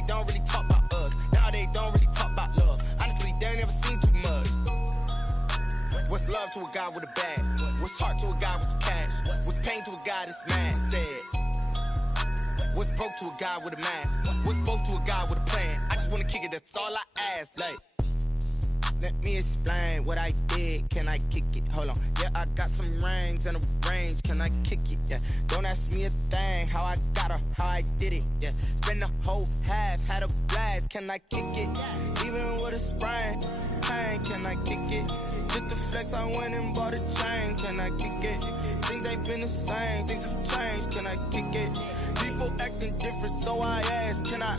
they don't really talk about us. Now they don't really talk about love. Honestly, they ain't never seen too much. What's love to a guy with a bag? What's heart to a guy with some cash? What's pain to a guy that's mad? Said. What's broke to a guy with a mask? What's broke to a guy with a plan? I just wanna kick it, that's all I ask. Like, let me explain what I did. Can I kick it? Hold on. Yeah, I got some rings and a range. Can I kick it? Yeah. Don't ask me a thing. How I got her, how I did it. Yeah. Spend the whole half, had a blast. Can I kick it? Even with a sprain. Hey, can I kick it? Just the flex, I went and bought a chain. Can I kick it? Things ain't been the same. Things have changed. Can I kick it? People acting different, so I ask. Can I?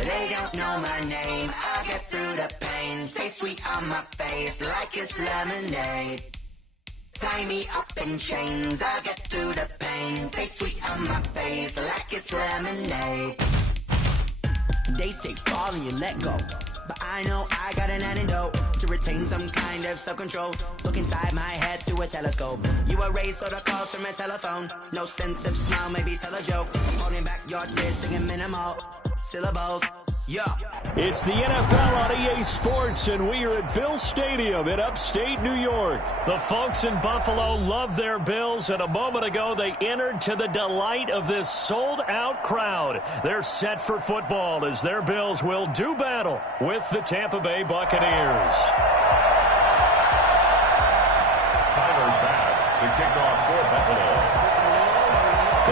They don't know my name, I get through the pain. Taste sweet on my face like it's lemonade. Tie me up in chains, I get through the pain. Taste sweet on my face like it's lemonade. They say fall and you let go, but I know I got an antidote to retain some kind of self-control. Look inside my head through a telescope. You erase all the calls from a telephone. No sense of smile, maybe tell a joke. Holding back your tears, singing minimal syllables. Yeah. It's the NFL on EA Sports, and we are at Bills Stadium in upstate New York. The folks in Buffalo love their Bills, and a moment ago they entered to the delight of this sold-out crowd. They're set for football as their Bills will do battle with the Tampa Bay Buccaneers. Tyler Bass, the kickoff for Buffalo.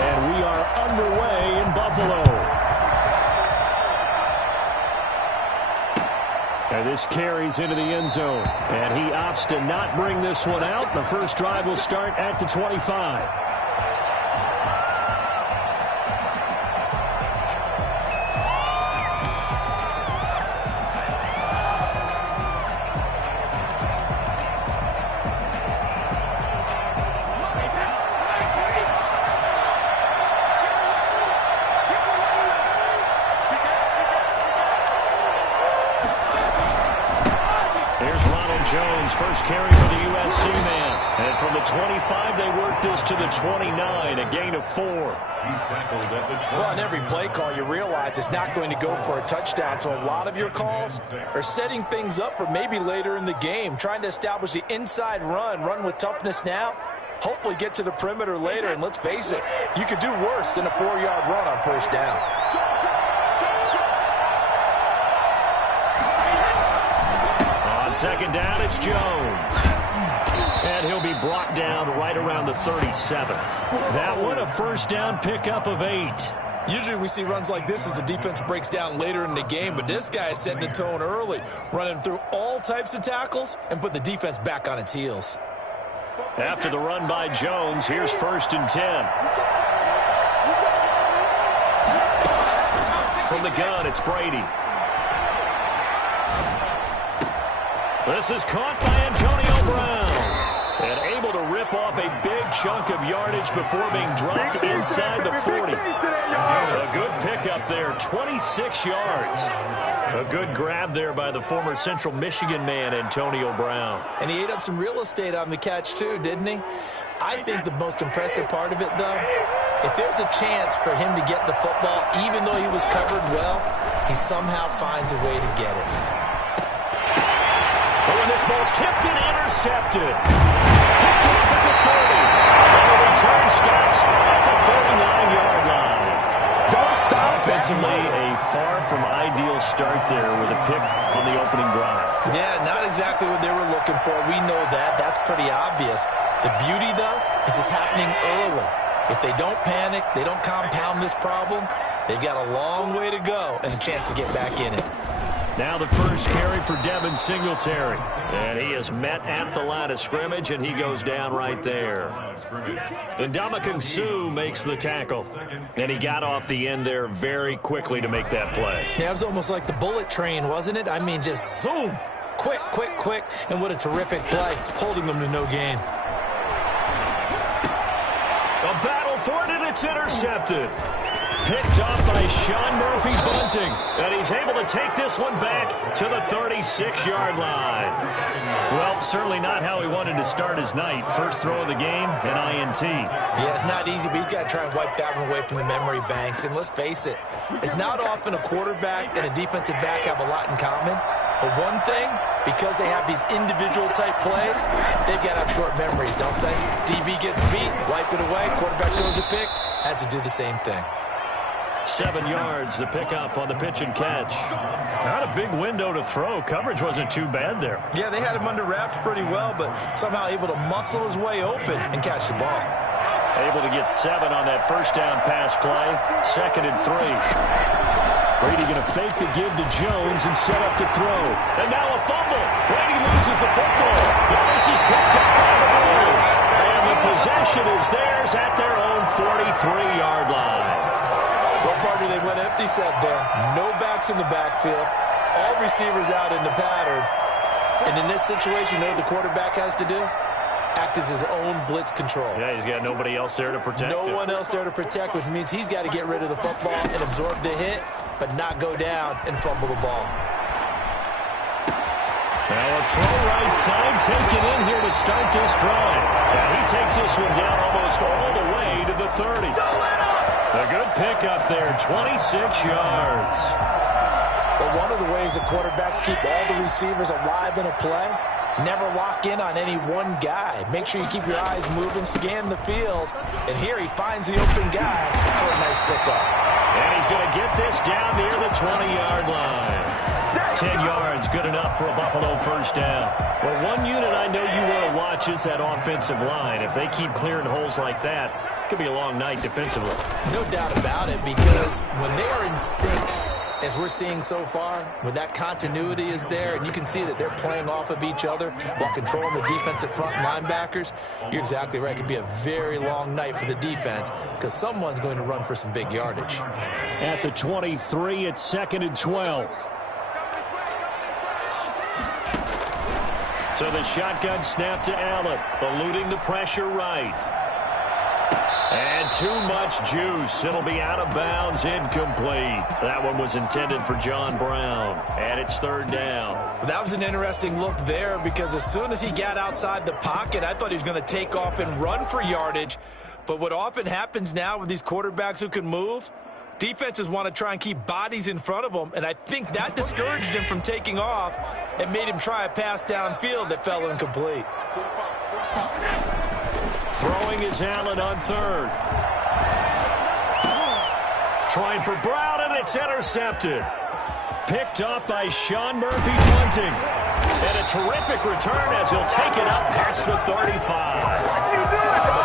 And we are underway in Buffalo. And this carries into the end zone. And he opts to not bring this one out. The first drive will start at the 25. First carry for the USC man. And from the 25, they work this to the 29, a gain of 4. He's tackled at the 20. Well, on every play call, you realize it's not going to go for a touchdown. So a lot of your calls are setting things up for maybe later in the game, trying to establish the inside run with toughness now, hopefully get to the perimeter later. And let's face it, you could do worse than a 4-yard run on first down. Second down, it's Jones. And he'll be brought down right around the 37. That one, a first down pickup of 8. Usually we see runs like this as the defense breaks down later in the game, but this guy is setting the tone early, running through all types of tackles and putting the defense back on its heels. After the run by Jones, here's 1st and 10. From the gun, it's Brady. This is caught by Antonio Brown. And able to rip off a big chunk of yardage before being dropped inside the 40. A good pickup there, 26 yards. A good grab there by the former Central Michigan man, Antonio Brown. And he ate up some real estate on the catch too, didn't he? I think the most impressive part of it, though, if there's a chance for him to get the football, even though he was covered well, he somehow finds a way to get it. Oh, and this ball's tipped and intercepted. Picked off at the 30. And the return stops at the 39-yard line. Don't stop. Offensively, a far from ideal start there with a pick on the opening drive. Yeah, not exactly what they were looking for. We know that. That's pretty obvious. The beauty, though, is it's happening early. If they don't panic, they don't compound this problem, they've got a long way to go and a chance to get back in it. Now the first carry for Devin Singletary. And he is met at the line of scrimmage, and he goes down right there. And Ndamukong Suh makes the tackle. And he got off the end there very quickly to make that play. Yeah, it was almost like the bullet train, wasn't it? I mean, just zoom. Quick, quick, quick, and what a terrific play, holding them to no gain. A battle for it, and it's intercepted. Picked off by Sean Murphy Bunting, and he's able to take this one back to the 36-yard line. Well, certainly not how he wanted to start his night. First throw of the game, an INT. Yeah, it's not easy, but he's got to try and wipe that one away from the memory banks. And let's face it, it's not often a quarterback and a defensive back have a lot in common. But one thing, because they have these individual type plays, they've got to have short memories, don't they? DB gets beat, wipe it away, quarterback throws a pick, has to do the same thing. 7 yards, the pickup on the pitch and catch. Not a big window to throw. Coverage wasn't too bad there. Yeah, they had him under wraps pretty well, but somehow able to muscle his way open and catch the ball. Able to get 7 on that first down pass play. 2nd and 3. Brady going to fake the give to Jones and set up to throw. And now a fumble. Brady loses the football. Now this is picked up by the Bills. And the possession is theirs at their own 43-yard line. Well, partner, they went empty set there. No backs in the backfield. All receivers out in the pattern. And in this situation, you know what the quarterback has to do? Act as his own blitz control. Yeah, he's got nobody else there to protect him. No one else there to protect, which means he's got to get rid of the football and absorb the hit, but not go down and fumble the ball. Now a throw right side taken in here to start this drive. And he takes this one down almost all the way to the 30. A good pickup there, 26 yards. But one of the ways the quarterbacks keep all the receivers alive in a play, never lock in on any one guy. Make sure you keep your eyes moving, scan the field. And here he finds the open guy for a nice pickup. And he's going to get this down near the 20-yard line. 10 yards, good enough for a Buffalo first down. Well, one unit I know you want to watch is that offensive line. If they keep clearing holes like that, it could be a long night defensively. No doubt about it, because when they are in sync, as we're seeing so far, when that continuity is there, and you can see that they're playing off of each other while controlling the defensive front linebackers, you're exactly right. It could be a very long night for the defense because someone's going to run for some big yardage. At the 23, it's 2nd and 12. So the shotgun snap to Allen, eluding the pressure right. And too much juice. It'll be out of bounds, incomplete. That one was intended for John Brown. And it's 3rd down. That was an interesting look there because as soon as he got outside the pocket, I thought he was going to take off and run for yardage. But what often happens now with these quarterbacks who can move, defenses want to try and keep bodies in front of them, and I think that discouraged him from taking off and made him try a pass downfield that fell incomplete. Throwing is Allen on 3rd. Trying for Brown, and it's intercepted. Picked up by Sean Murphy Bunting. And a terrific return as he'll take it up past the 35.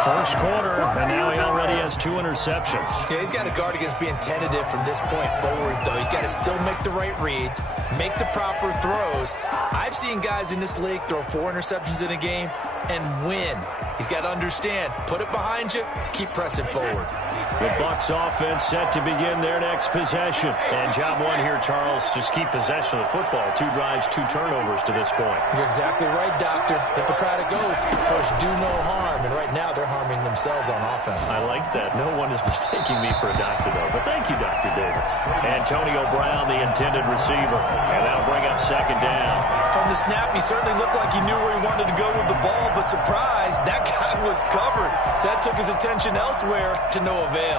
First quarter, and now he already has 2 interceptions. Yeah, he's got to guard against being tentative from this point forward, though. He's got to still make the right reads, make the proper throws. I've seen guys in this league throw 4 interceptions in a game and win. He's got to understand, put it behind you, keep pressing forward. The Bucs offense set to begin their next possession. And job one here, Charles, just keep possession of the football. 2 drives, 2 turnovers to this point. You're exactly right, Doctor. Hippocratic oath. First, do no harm. And right now, they're harming themselves on offense. I like that. No one is mistaking me for a doctor, though. But thank you, Dr. Davis. Antonio Brown, the intended receiver. And that'll bring up 2nd down. From the snap, he certainly looked like he knew where he wanted to go with the ball. But surprise, that guy was covered. So that took his attention elsewhere to no avail.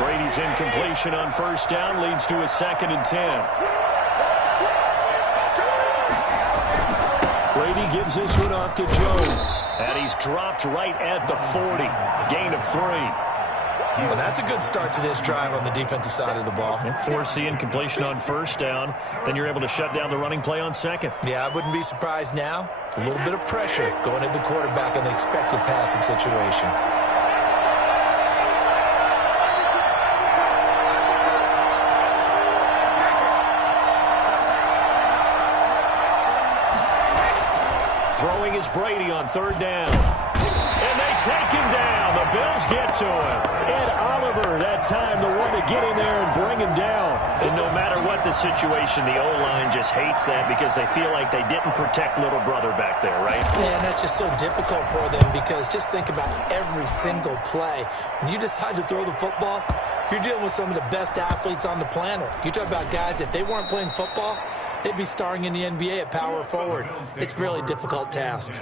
Brady's incompletion on first down leads to a 2nd and 10. Brady gives this one off to Jones. And he's dropped right at the 40. Gain of 3. Well, that's a good start to this drive on the defensive side of the ball. And force the incompletion on first down. Then you're able to shut down the running play on 2nd. Yeah, I wouldn't be surprised now. A little bit of pressure going at the quarterback in the expected passing situation. Throwing is Brady on 3rd down. And they take him down. The Bills get to him. Ed Oliver, that time, the one to get in there and bring him down. And no matter what the situation, the O-line just hates that because they feel like they didn't protect little brother back there, right? Yeah, and that's just so difficult for them because just think about every single play. When you decide to throw the football, you're dealing with some of the best athletes on the planet. You talk about guys, if they weren't playing football, they'd be starring in the NBA at power forward. It's a really difficult task.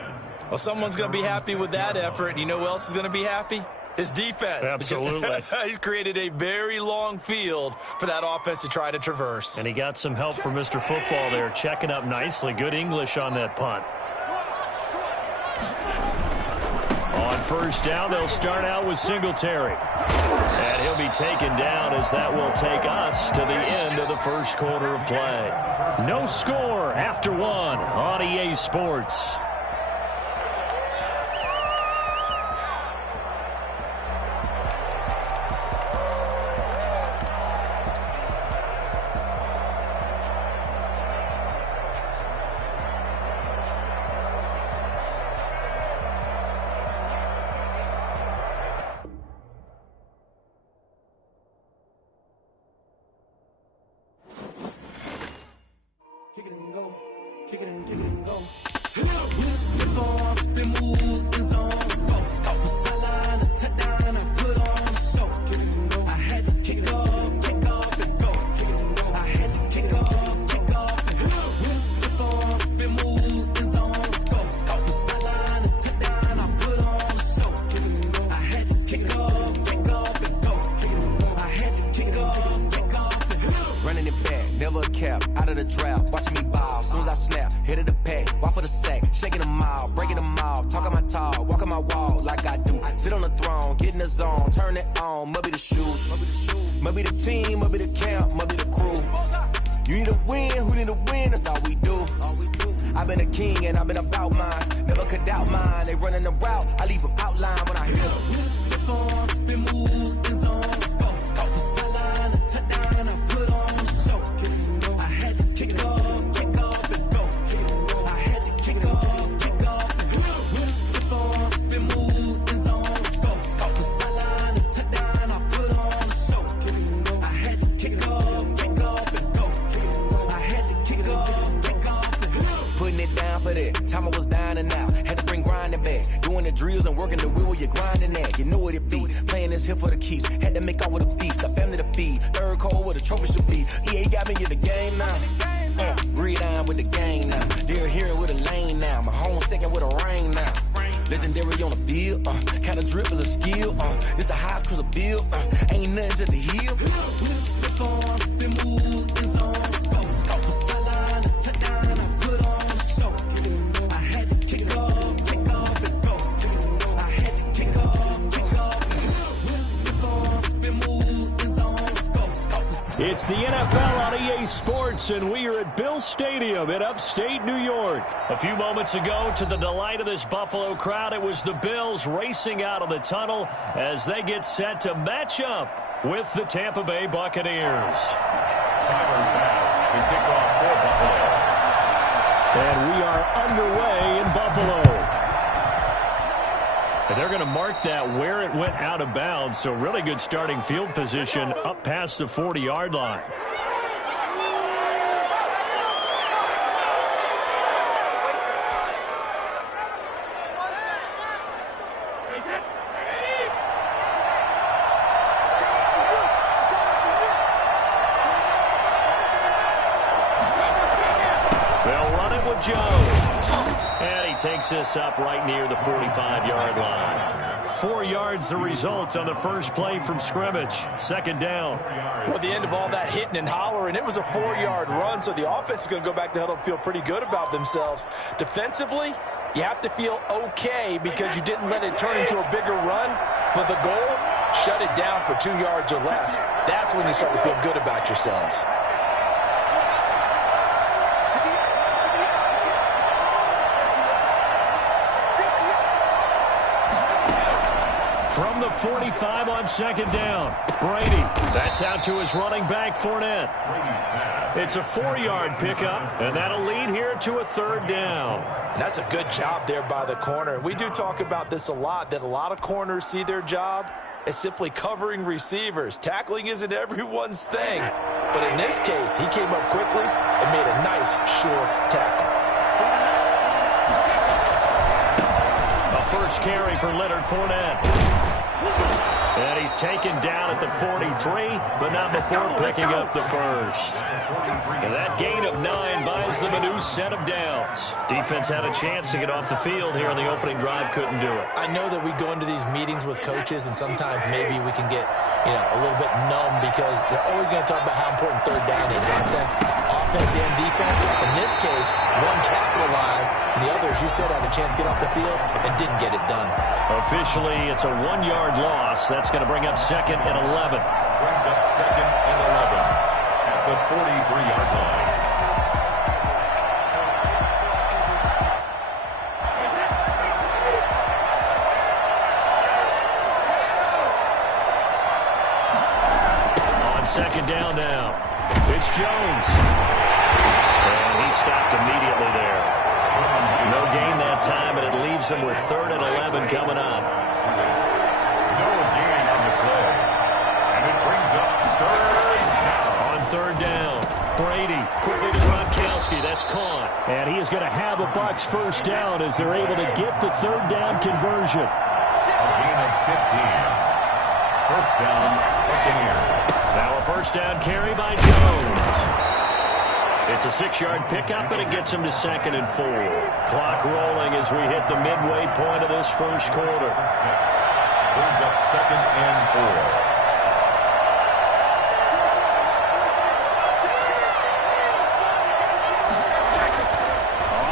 Well, someone's going to be happy with that effort. And you know who else is going to be happy? His defense. Absolutely. He's created a very long field for that offense to try to traverse. And he got some help from Mr. Football there, checking up nicely. Good English on that punt. On first down, they'll start out with Singletary. And he'll be taken down as that will take us to the end of the first quarter of play. No score after one on EA Sports. It's the NFL on EA Sports, and we are at Bill Stadium in upstate New York. A few moments ago, to the delight of this Buffalo crowd, it was the Bills racing out of the tunnel as they get set to match up with the Tampa Bay Buccaneers. Tyler Bass to kick off for Buffalo. And we are underway in Buffalo. And they're going to mark that where it went out of bounds, so really good starting field position up past the 40-yard line. They'll run it with Jones. And he takes this up right near the 45-yard line. 4 yards the result on the first play from scrimmage. Second down. Well, at the end of all that hitting and hollering, it was a 4-yard run, so the offense is going to go back to huddle and feel pretty good about themselves. Defensively, you have to feel okay because you didn't let it turn into a bigger run, but the goal, shut it down for 2 yards or less. That's when you start to feel good about yourselves. From the 45 on second down, Brady. That's out to his running back, Fournette. It's a 4-yard pickup, and that'll lead here to a third down. And that's a good job there by the corner. We do talk about this a lot, that a lot of corners see their job as simply covering receivers. Tackling isn't everyone's thing. But in this case, he came up quickly and made a nice, sure tackle. A first carry for Leonard Fournette. And he's taken down at the 43, but not before picking up the first. And that gain of 9 buys them a new set of downs. Defense had a chance to get off the field here on the opening drive, couldn't do it. I know that we go into these meetings with coaches, and sometimes maybe we can get, a little bit numb because they're always going to talk about how important third down is, aren't they? Offense and defense. In this case, one capitalized, and the other, as you said, had a chance to get off the field and didn't get it done. Officially, it's a 1-yard loss. That's going to bring up second and 11. Brings up second and 11 at the 43-yard line. On second down now, it's Jones. And he stopped immediately there. No gain that time, and it leaves him with third and 11 coming up. No gain on the play. And it brings up third down. On third down, Brady quickly to Gronkowski. That's caught. And he is going to have a Bucs first down as they're able to get the third down conversion. A gain of 15. First down, Buccaneers. Now a first down carry by Jones. It's a 6-yard pickup, and it gets him to second and 4. Clock rolling as we hit the midway point of this first quarter. Brings up second and 4.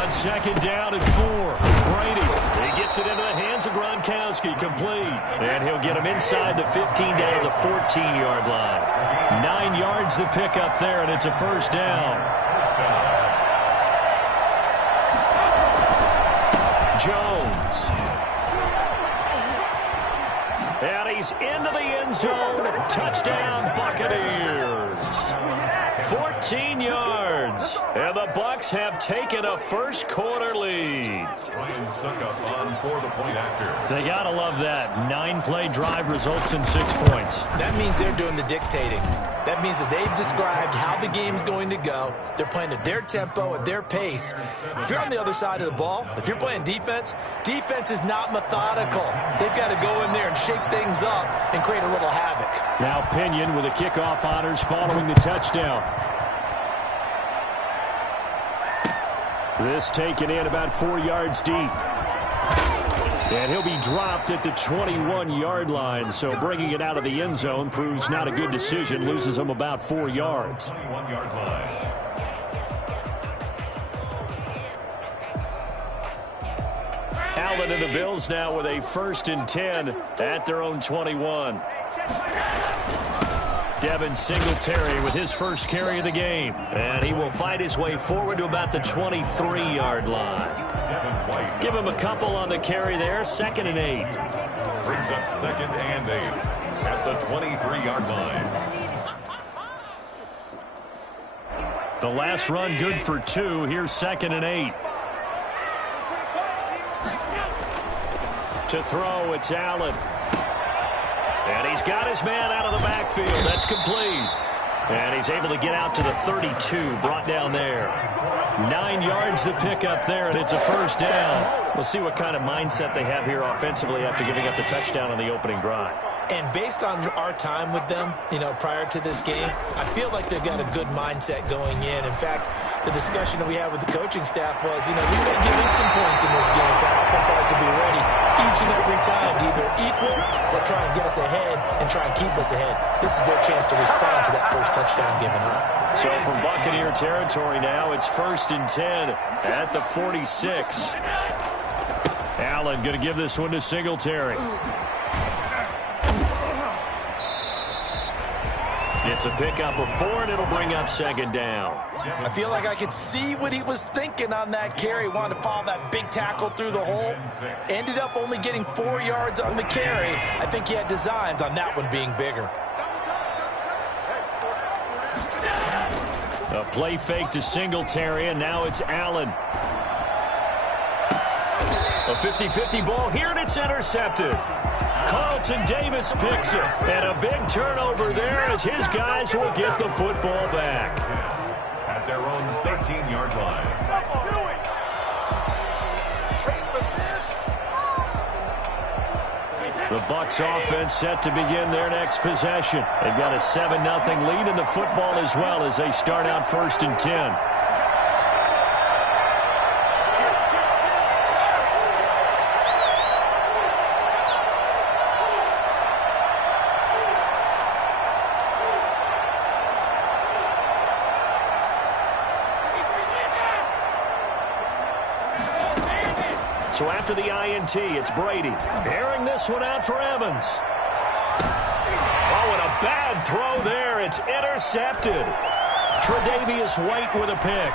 On second down and 4, Brady. He gets it into the hands of Gronkowski, complete. And he'll get him inside the 15 down to the 14-yard line. 9 yards to pick up there, and it's a first down. Jones. And he's into the end zone. Touchdown, Buccaneers. 14 yards. And the Bucs have taken a first quarter lead. Ryan Suckup on for the point after. They got to love that. 9-play drive results in 6 points. That means they're doing the dictating. That means that they've described how the game's going to go. They're playing at their tempo, at their pace. If you're on the other side of the ball, if you're playing defense, defense is not methodical. They've got to go in there and shake things up and create a little havoc. Now Pinion with the kickoff honors following the touchdown. This taken in about 4 yards deep. And he'll be dropped at the 21-yard line, so bringing it out of the end zone proves not a good decision, loses him about 4 yards. 21-yard line. Allen and the Bills now with a 1st and 10 at their own 21. Devin Singletary with his first carry of the game. And he will fight his way forward to about the 23-yard line. Give him a couple on the carry there. 2nd and 8. Brings up 2nd and 8 at the 23-yard line. The last run good for 2. Here's 2nd and 8. To throw, it's Allen. And he's got his man out of the backfield. That's complete. And he's able to get out to the 32, brought down there. 9 yards to pick up there, and it's a first down. We'll see what kind of mindset they have here offensively after giving up the touchdown on the opening drive. And based on our time with them, prior to this game, I feel like they've got a good mindset going in. In fact, the discussion that we had with the coaching staff was, we may give up some points in this game, so our offense has to be ready each and every time to either equal or try and get us ahead and try and keep us ahead. This is their chance to respond to that first touchdown given up. So from Buccaneer territory now, it's 1st and 10 at the 46. Allen going to give this one to Singletary. It's a pickup of 4, and it'll bring up second down. I feel like I could see what he was thinking on that carry. Wanted to follow that big tackle through the hole. Ended up only getting 4 yards on the carry. I think he had designs on that one being bigger. A play fake to Singletary, and now it's Allen. A 50-50 ball here, and it's intercepted. Carlton Davis picks it, and a big turnover there as his guys will get the football back. At their own 13-yard line. The Bucs offense set to begin their next possession. They've got a 7-0 lead in the football as well as they start out 1st and 10. So after the INT, it's Brady. Airing this one out for Evans. Oh, and a bad throw there. It's intercepted. Tre'Davious White with a pick.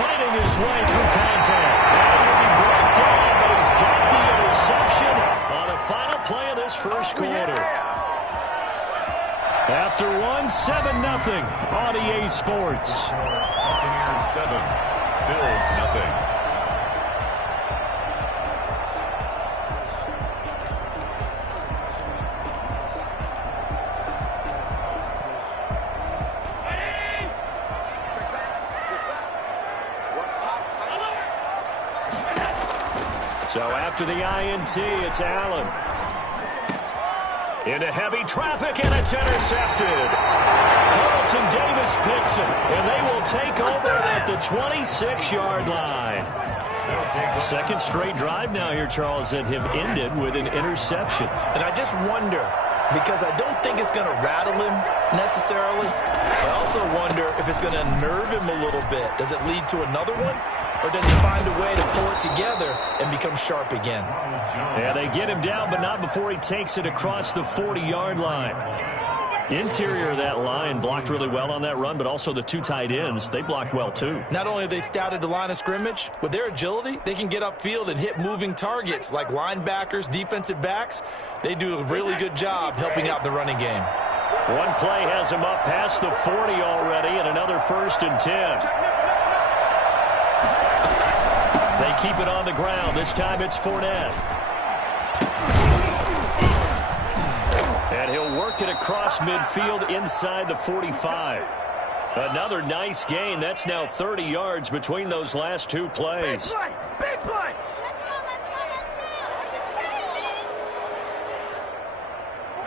Fighting his way through contact. Now he'll be brought down, but he's got the interception on the final play of this first quarter. After one, 7-0 on EA Sports. Buccaneers 7, Bills nothing. So after the INT, it's Allen. Into heavy traffic, and it's intercepted. Carlton Davis picks it, and they will take over at the 26-yard line. Second straight drive now here, Charles, that have ended with an interception. And I just wonder, because I don't think it's going to rattle him necessarily. I also wonder if it's going to nerve him a little bit. Does it lead to another one? Or does he find a way to pull it together and become sharp again? Yeah, they get him down, but not before he takes it across the 40-yard line. Interior of that line blocked really well on that run, but also the 2 tight ends, they blocked well too. Not only have they scouted the line of scrimmage, with their agility, they can get upfield and hit moving targets like linebackers, defensive backs. They do a really good job helping out the running game. One play has him up past the 40 already, and another 1st and 10. They keep it on the ground. This time it's Fournette. And he'll work it across midfield inside the 45. Another nice gain. That's now 30 yards between those last 2 plays. Big play! Big play!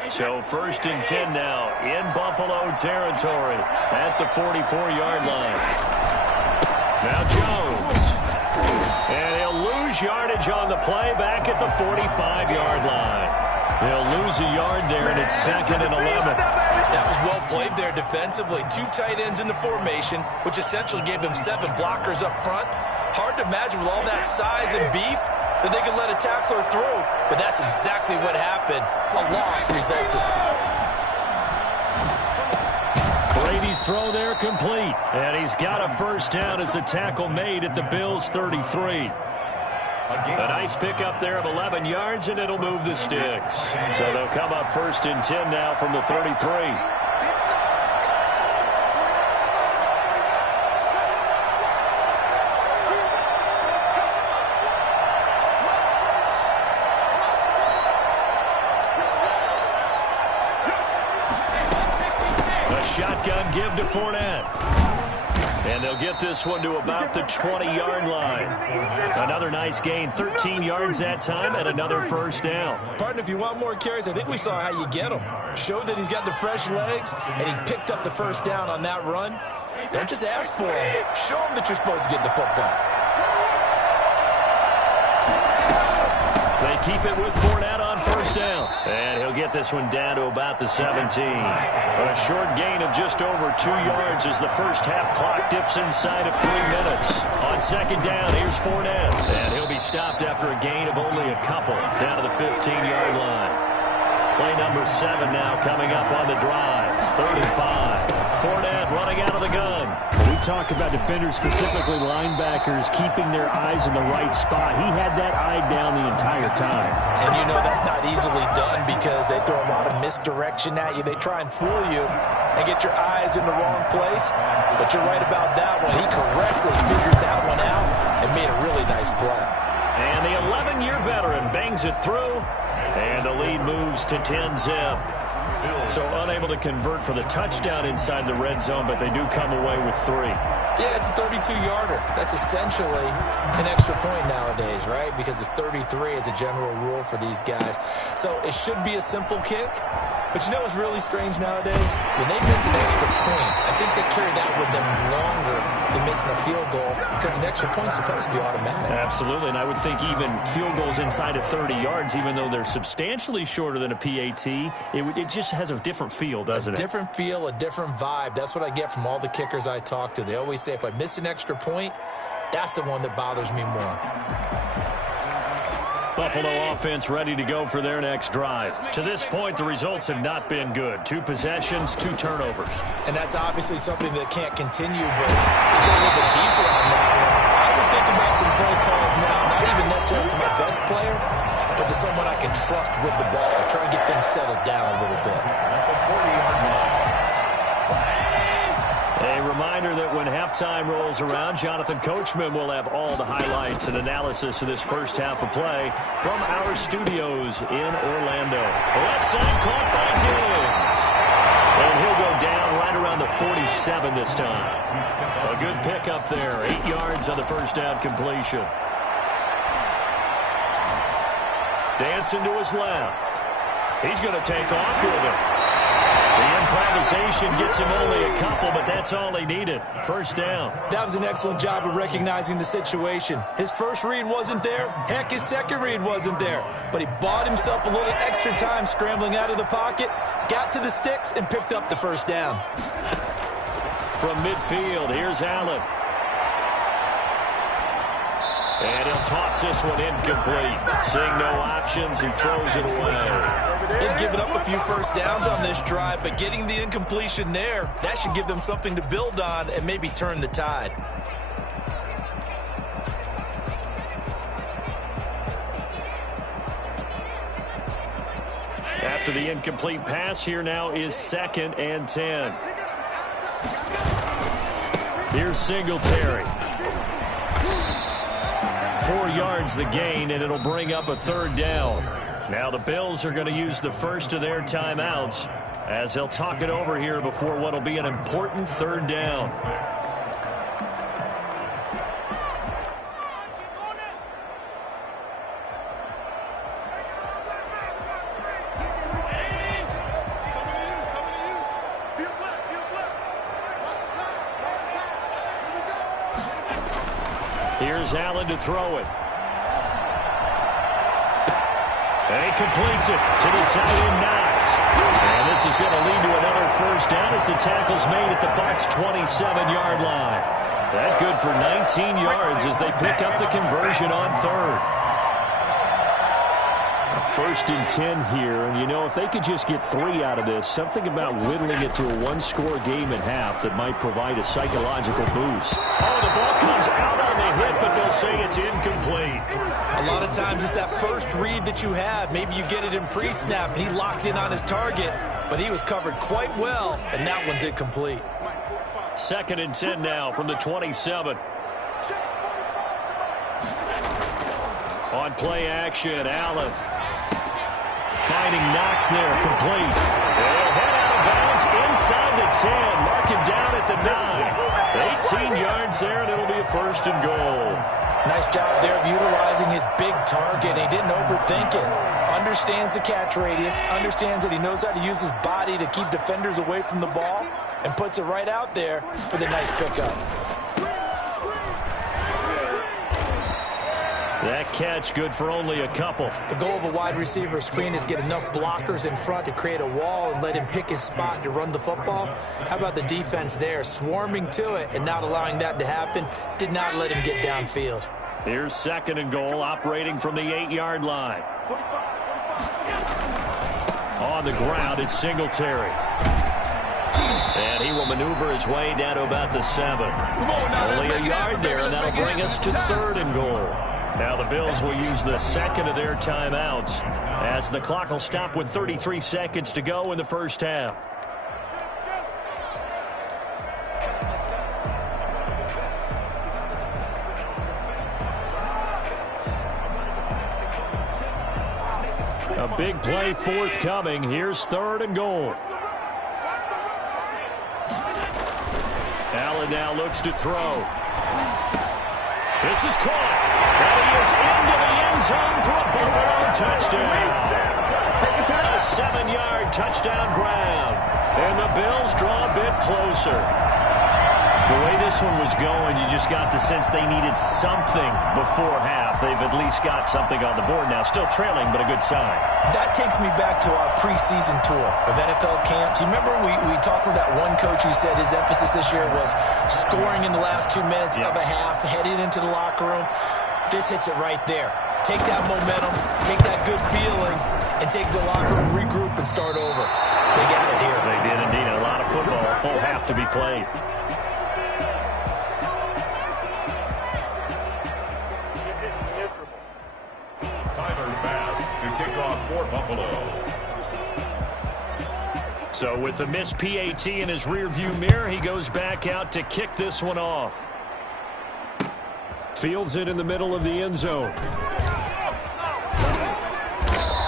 So 1st and 10 now in Buffalo territory at the 44-yard line. Now Jones. And he'll lose yardage on the play back at the 45-yard line. They'll lose a yard there, and it's 2nd and 11. That was well played there defensively. 2 tight ends in the formation, which essentially gave them 7 blockers up front. Hard to imagine with all that size and beef that they could let a tackler through, but that's exactly what happened. A loss resulted. Brady's throw there complete, and he's got a 1st down as the tackle made at the Bills' 33. A nice pickup there of 11 yards, and it'll move the sticks. So they'll come up 1st and 10 now from the 33. Shotgun give to Fournette. And they'll get this one to about the 20-yard line. Another nice gain, 13 yards that time, and another 1st down. Partner, if you want more carries, I think we saw how you get them. Showed that he's got the fresh legs, and he picked up the 1st down on that run. Don't just ask for him. Show him that you're supposed to get the football. They keep it with Fournette on 1st down. And he'll get this one down to about the 17. A short gain of just over 2 yards as the first half clock dips inside of 3 minutes. On 2nd down, here's Fournette. And he'll be stopped after a gain of only a couple, down to the 15-yard line. Play number 7 now coming up on the drive. 3rd and 5. Fournette running out of the gun. We talk about defenders, specifically linebackers, keeping their eyes in the right spot. He had that eye down the entire time. And you know that's not easily done because they throw a lot of misdirection at you. They try and fool you and get your eyes in the wrong place. But you're right about that one. He correctly figured that one out and made a really nice play. And the 11-year veteran bangs it through, and the lead moves to 10-zip. So unable to convert for the touchdown inside the red zone, but they do come away with 3. Yeah, it's a 32-yarder. That's essentially an extra point nowadays, right? Because it's 33 as a general rule for these guys. So it should be a simple kick. But you know what's really strange nowadays? When they miss an extra point, I think they carry that with them longer than missing a field goal because an extra point's supposed to be automatic. Absolutely, and I would think even field goals inside of 30 yards, even though they're substantially shorter than a PAT, it just has a different feel, doesn't it? A different feel, a different vibe. That's what I get from all the kickers I talk to. They always say if I miss an extra point, that's the one that bothers me more. Buffalo offense ready to go for their next drive. To this point, the results have not been good. 2 possessions, 2 turnovers. And that's obviously something that can't continue, but to go a little bit deeper on that one, I would think about some play calls now, not even necessarily to my best player, but to someone I can trust with the ball. Try and get things settled down a little bit. A reminder that when halftime rolls around, Jonathan Coachman will have all the highlights and analysis of this first half of play from our studios in Orlando. Left side caught by Diggs. And he'll go down right around the 47 this time. A good pickup there. 8 yards on the first down completion. Dancing to his left. He's going to take off with it. The improvisation gets him only a couple, but that's all he needed. First down. That was an excellent job of recognizing the situation. His first read wasn't there. Heck, his second read wasn't there. But he bought himself a little extra time scrambling out of the pocket, got to the sticks, and picked up the first down. From midfield, here's Allen. And he'll toss this one incomplete. Seeing no options, he throws it away. They've given up a few first downs on this drive, but getting the incompletion there, that should give them something to build on and maybe turn the tide. After the incomplete pass, here now is 2nd and 10. Here's Singletary. 4 yards the gain, and it'll bring up a 3rd down. Now the Bills are going to use the first of their timeouts as they'll talk it over here before what will be an important 3rd down. Here's Allen to throw it. And he completes it to the tight end, Knox. And this is going to lead to another first down as the tackle's made at the Bucs' 27-yard line. That good for 19 yards as they pick up the conversion on 3rd. 1st and 10 here, and you know, if they could just get 3 out of this, something about whittling it to a 1-score game at half that might provide a psychological boost. Oh, the ball comes out on the hit, but they'll say it's incomplete. A lot of times it's that first read that you have. Maybe you get it in pre-snap, and he locked in on his target, but he was covered quite well, and that one's incomplete. 2nd and 10 now from the 27. On play action, Allen. Finding Knox there, complete. They'll head out of bounds inside the 10. Mark him down at the 9. 18 yards there, and it'll be a 1st and goal. Nice job there of utilizing his big target. He didn't overthink it. Understands the catch radius, understands that he knows how to use his body to keep defenders away from the ball, and puts it right out there for the nice pickup. That catch good for only a couple. The goal of a wide receiver screen is get enough blockers in front to create a wall and let him pick his spot to run the football. How about the defense there, swarming to it and not allowing that to happen? Did not let him get downfield. Here's 2nd and goal, operating from the 8-yard line. On the ground, it's Singletary. And he will maneuver his way down to about the 7. Only a yard there, and that'll bring us to 3rd and goal. Now the Bills will use the second of their timeouts as the clock will stop with 33 seconds to go in the first half. A big play forthcoming. Here's 3rd and goal. Allen now looks to throw. This is caught. And he is into the end zone for a Buffalo touchdown. A 7-yard touchdown grab. And the Bills draw a bit closer. The way this one was going, you just got the sense they needed something before half. They've at least got something on the board now. Still trailing, but a good sign. That takes me back to our preseason tour of NFL camps. You remember we talked with that one coach who said his emphasis this year was scoring in the last 2 minutes of a half, heading into the locker room. This hits it right there. Take that momentum, take that good feeling, and take the locker room, regroup, and start over. They got it here. They did indeed. A lot of football, a full half to be played. So with the missed PAT in his rearview mirror, he goes back out to kick this one off. Fields it in the middle of the end zone.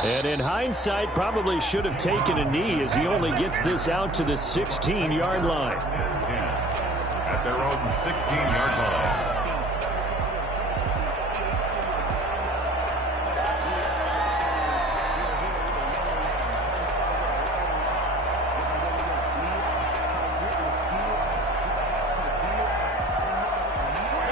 And in hindsight, probably should have taken a knee as he only gets this out to the 16-yard line. At their own 16-yard line.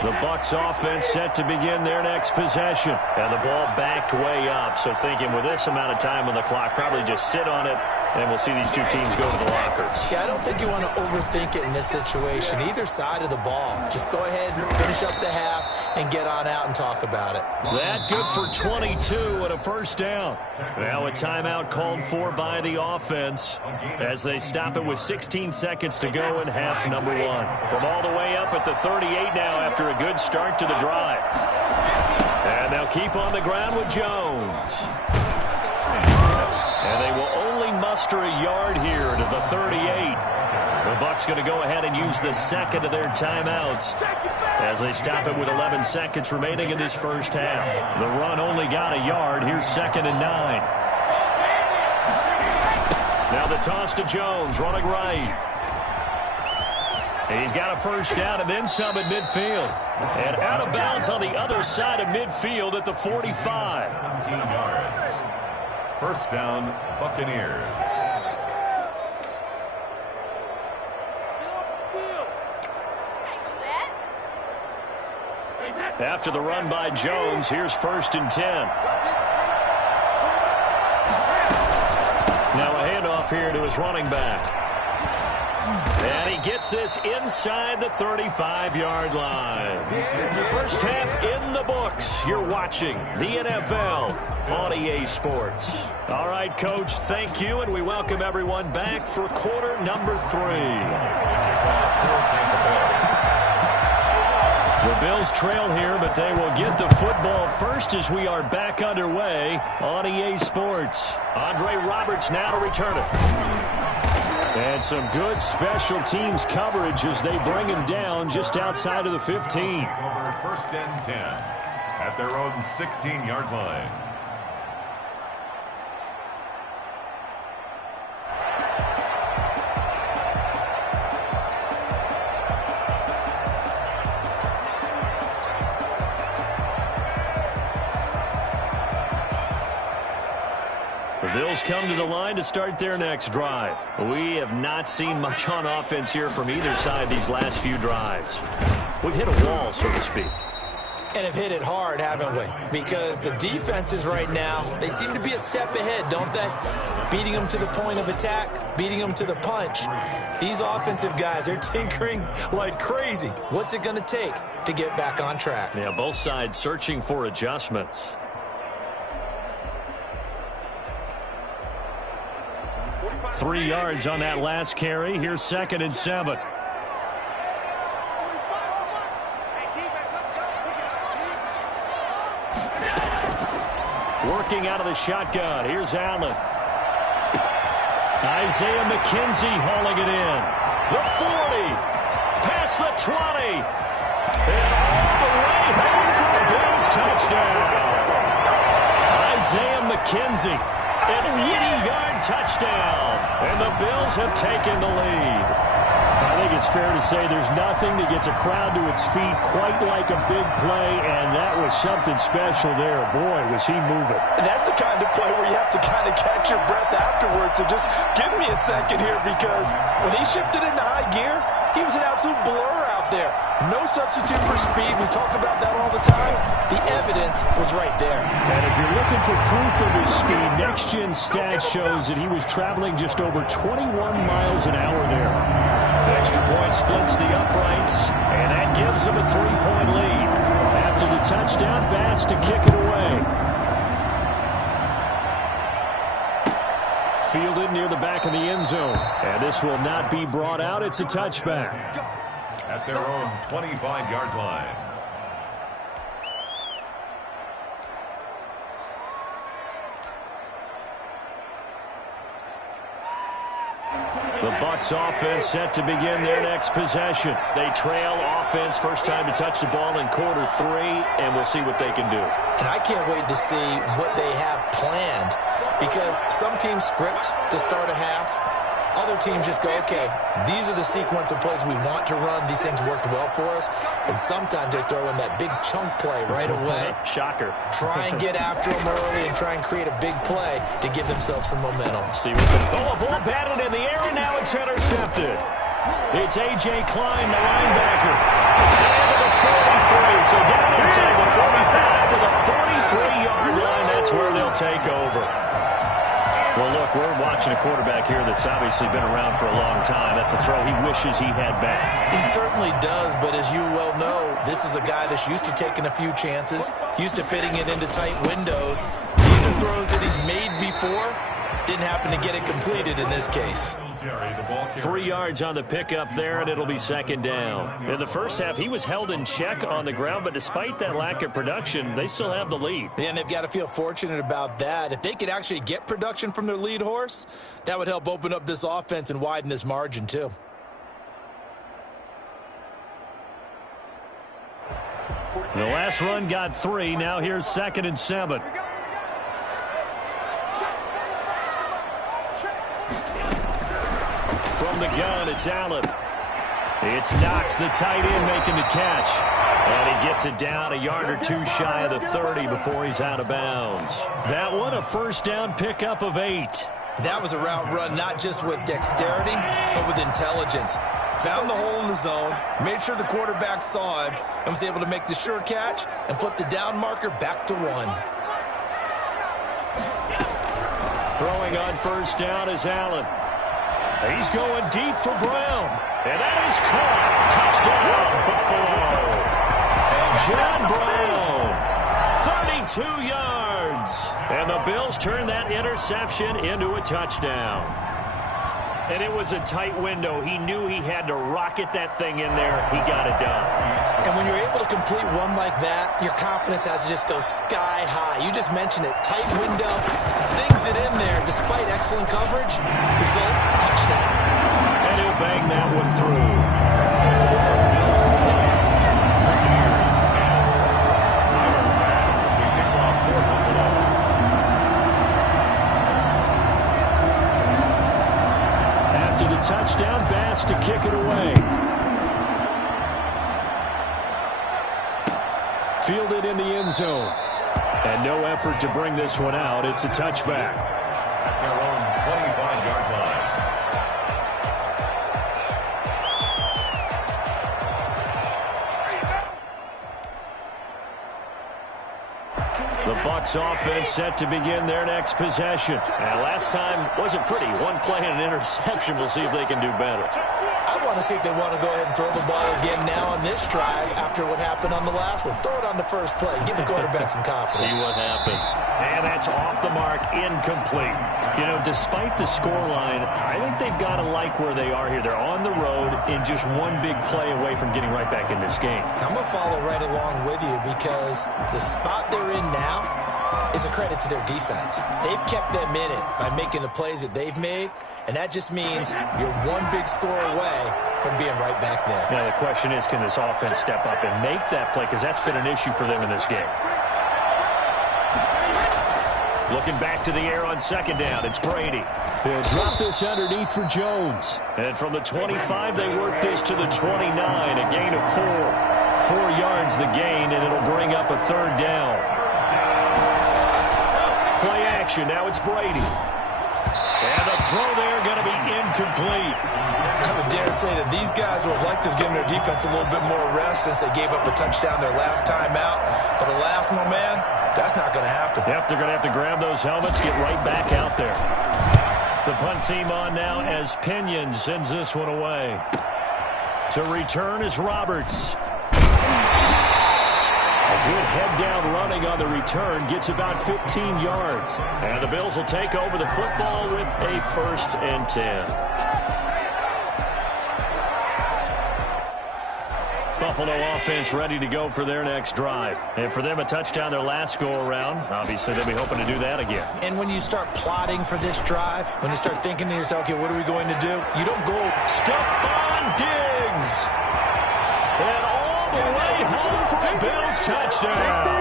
The Bucs offense set to begin their next possession. And the ball backed way up. So thinking with this amount of time on the clock, probably just sit on it, and we'll see these two teams go to the lockers. Yeah, I don't think you want to overthink it in this situation. Either side of the ball. Just go ahead and finish up the half and get on out and talk about it. That good for 22 and a first down. Now a timeout called for by the offense as they stop it with 16 seconds to go in half number 1. From all the way up at the 38 now after a good start to the drive. And they'll keep on the ground with Jones. And they will only muster a yard here to the 38. The Bucs going to go ahead and use the second of their timeouts as they stop it with 11 seconds remaining in this first half. The run only got a yard. Here's 2nd and 9. Now the toss to Jones, running right. And he's got a first down and then some at midfield. And out of bounds on the other side of midfield at the 45. 17 yards. First down, Buccaneers. After the run by Jones, here's 1st and 10. Now a handoff here to his running back. And he gets this inside the 35-yard line. First half in the books. You're watching the NFL on EA Sports. All right, Coach, thank you, and we welcome everyone back for quarter number 3. The Bills trail here, but they will get the football first as we are back underway on EA Sports. Andre Roberts now to return it. And some good special teams coverage as they bring him down just outside of the 15. Over 1st and 10 at their own 16-yard line. The Bills come to the line to start their next drive. We have not seen much on offense here from either side these last few drives. We've hit a wall, so to speak. And have hit it hard, haven't we? Because the defenses right now, they seem to be a step ahead, don't they? Beating them to the point of attack, beating them to the punch. These offensive guys, they're tinkering like crazy. What's it going to take to get back on track? Yeah, both sides searching for adjustments. 3 yards on that last carry. Here's 2nd and 7. Working out of the shotgun. Here's Allen. Isaiah McKenzie hauling it in. The 40. Past the 20. And all the way home for a Bills touchdown. Isaiah McKenzie. An 80-yard touchdown. And the Bills have taken the lead. I think it's fair to say there's nothing that gets a crowd to its feet quite like a big play, and that was something special there. Boy, was he moving. And that's the kind of play where you have to kind of catch your breath afterwards. So just give me a second here, because when he shifted into high gear, he was an absolute blur out there. No substitute for speed. We talk about that all the time. The evidence was right there. And if you're looking for proof of his speed, Next Gen Stats shows that he was traveling just over 21 miles an hour there. The extra point splits the uprights, and that gives them a 3-point lead. After the touchdown pass to kick it away. Fielded near the back of the end zone. And this will not be brought out. It's a touchback. At their own 25-yard line. The Bucs offense set to begin their next possession. They trail offense, first time to touch the ball in quarter 3, and we'll see what they can do. And I can't wait to see what they have planned, because some teams script to start a half. Other teams just go, okay, these are the sequence of plays we want to run. These things worked well for us. And sometimes they throw in that big chunk play right away. Shocker. Try and get after them early and try and create a big play to give themselves some momentum. See what the ball batted in the air, and now it's intercepted. It's A.J. Klein, the linebacker. And to the 43. So down inside the 45 to the 43-yard line. That's where they'll take over. Well, look, we're watching a quarterback here that's obviously been around for a long time. That's a throw he wishes he had back. He certainly does, but as you well know, this is a guy that's used to taking a few chances, used to fitting it into tight windows. These are throws that he's made before. Didn't happen to get it completed in this case. 3 yards on the pickup there, and it'll be 2nd down. In the first half, he was held in check on the ground, but despite that lack of production, they still have the lead. And they've got to feel fortunate about that. If they could actually get production from their lead horse, that would help open up this offense and widen this margin too. The last run got 3. Now here's 2nd and 7. From the gun, it's Allen. It's Knox, the tight end, making the catch. And he gets it down a yard or two shy of the 30 before he's out of bounds. That one, a first down pickup of 8. That was a route run not just with dexterity, but with intelligence. Found the hole in the zone, made sure the quarterback saw him, and was able to make the sure catch and flip the down marker back to 1. Throwing on first down is Allen. He's going deep for Brown. And that is caught. Touchdown, Buffalo. John Brown. 32 yards. And the Bills turn that interception into a touchdown. And it was a tight window. He knew he had to rocket that thing in there. He got it done. And when you're able to complete one like that, your confidence has to just go sky high. You just mentioned it. Tight window, zings it in there despite excellent coverage. Result, touchdown. And he'll bang that one through. After the touchdown, Bass to kick it away. Fielded in the end zone. And no effort to bring this one out. It's a touchback. At their own 25-yard line. The Bucs offense set to begin their next possession. And last time wasn't pretty. One play and an interception. We'll see if they can do better. I want to see if they want to go ahead and throw the ball again now on this drive after what happened on the last one. Throw it on the first play. Give the quarterback some confidence. See what happens. And that's off the mark, incomplete. You know, despite the scoreline, I think they've got to like where they are here. They're on the road in just one big play away from getting right back in this game. I'm going to follow right along with you because the spot they're in now is a credit to their defense. They've kept them in it by making the plays that they've made, and that just means you're one big score away from being right back there. Now, the question is, can this offense step up and make that play? Because that's been an issue for them in this game. Looking back to the air on second down, it's Brady. They'll drop this underneath for Jones. And from the 25, they work this to the 29, a gain of 4. 4 yards the gain, and it'll bring up a third down. Play action, now it's Brady. And the throw there going to be incomplete. I would dare say that these guys would have liked to have given their defense a little bit more rest since they gave up a touchdown their last time out. For the last one, man, that's not going to happen. Yep, they're going to have to grab those helmets, get right back out there. The punt team on now as Pinion sends this one away. To return is Roberts. A good head-down running on the return, gets about 15 yards. And the Bills will take over the football with a 1st and 10. Buffalo offense ready to go for their next drive. And for them, a touchdown their last go-around. Obviously, they'll be hoping to do that again. And when you start plotting for this drive, when you start thinking to yourself, okay, what are we going to do? You don't go, Stephon Diggs! And all the way home for a Bills touchdown.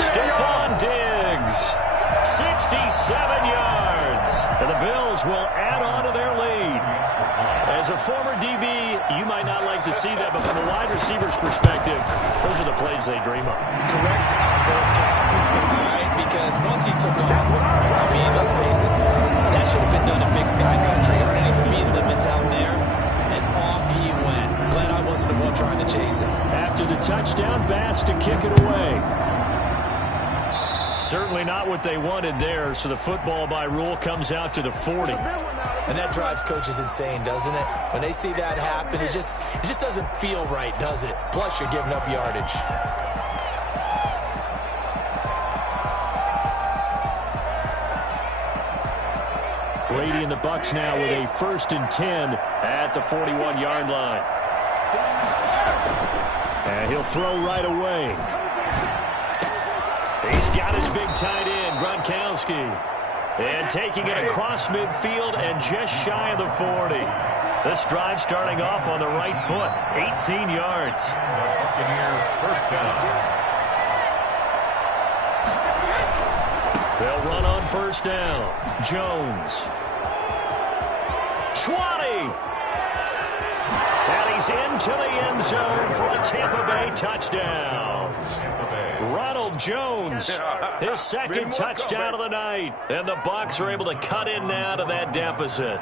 Stephon Diggs, 67 yards. And the Bills will add on to their lead. As a former DB, you might not like to see that, but from a wide receiver's perspective, those are the plays they dream of. Correct on both counts, all right? Because once he took off, I mean, let's face it, that should have been done in Big Sky Country. Any speed limits out there, and off he went. Glad I wasn't the one trying to chase him. After the touchdown, Bass to kick it away. Certainly not what they wanted there, so the football by rule comes out to the 40. And that drives coaches insane, doesn't it? When they see that happen, it just doesn't feel right, does it? Plus, you're giving up yardage. Brady and the Bucs now with a 1st and 10 at the 41-yard line. And he'll throw right away. He's got his big tight end, Gronkowski. And taking it across midfield and just shy of the 40. This drive starting off on the right foot, 18 yards. Buccaneers first down. They'll run on 1st down. Jones. 20. And he's into the end zone for a Tampa Bay touchdown. Ronald Jones, his 2nd touchdown of the night. And the Bucs are able to cut in now to that deficit.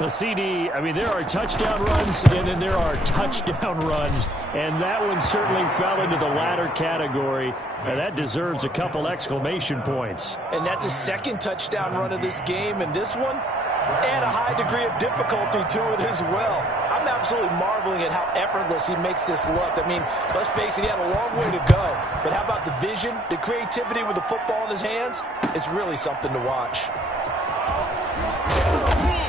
The CD, I mean, there are touchdown runs, and then there are touchdown runs. And that one certainly fell into the latter category. And that deserves a couple exclamation points. And that's a 2nd touchdown run of this game. And this one, add a high degree of difficulty to it as well. I'm absolutely marveling at how effortless he makes this look. I mean, let's face it, he had a long way to go. But how about the vision, the creativity with the football in his hands? It's really something to watch.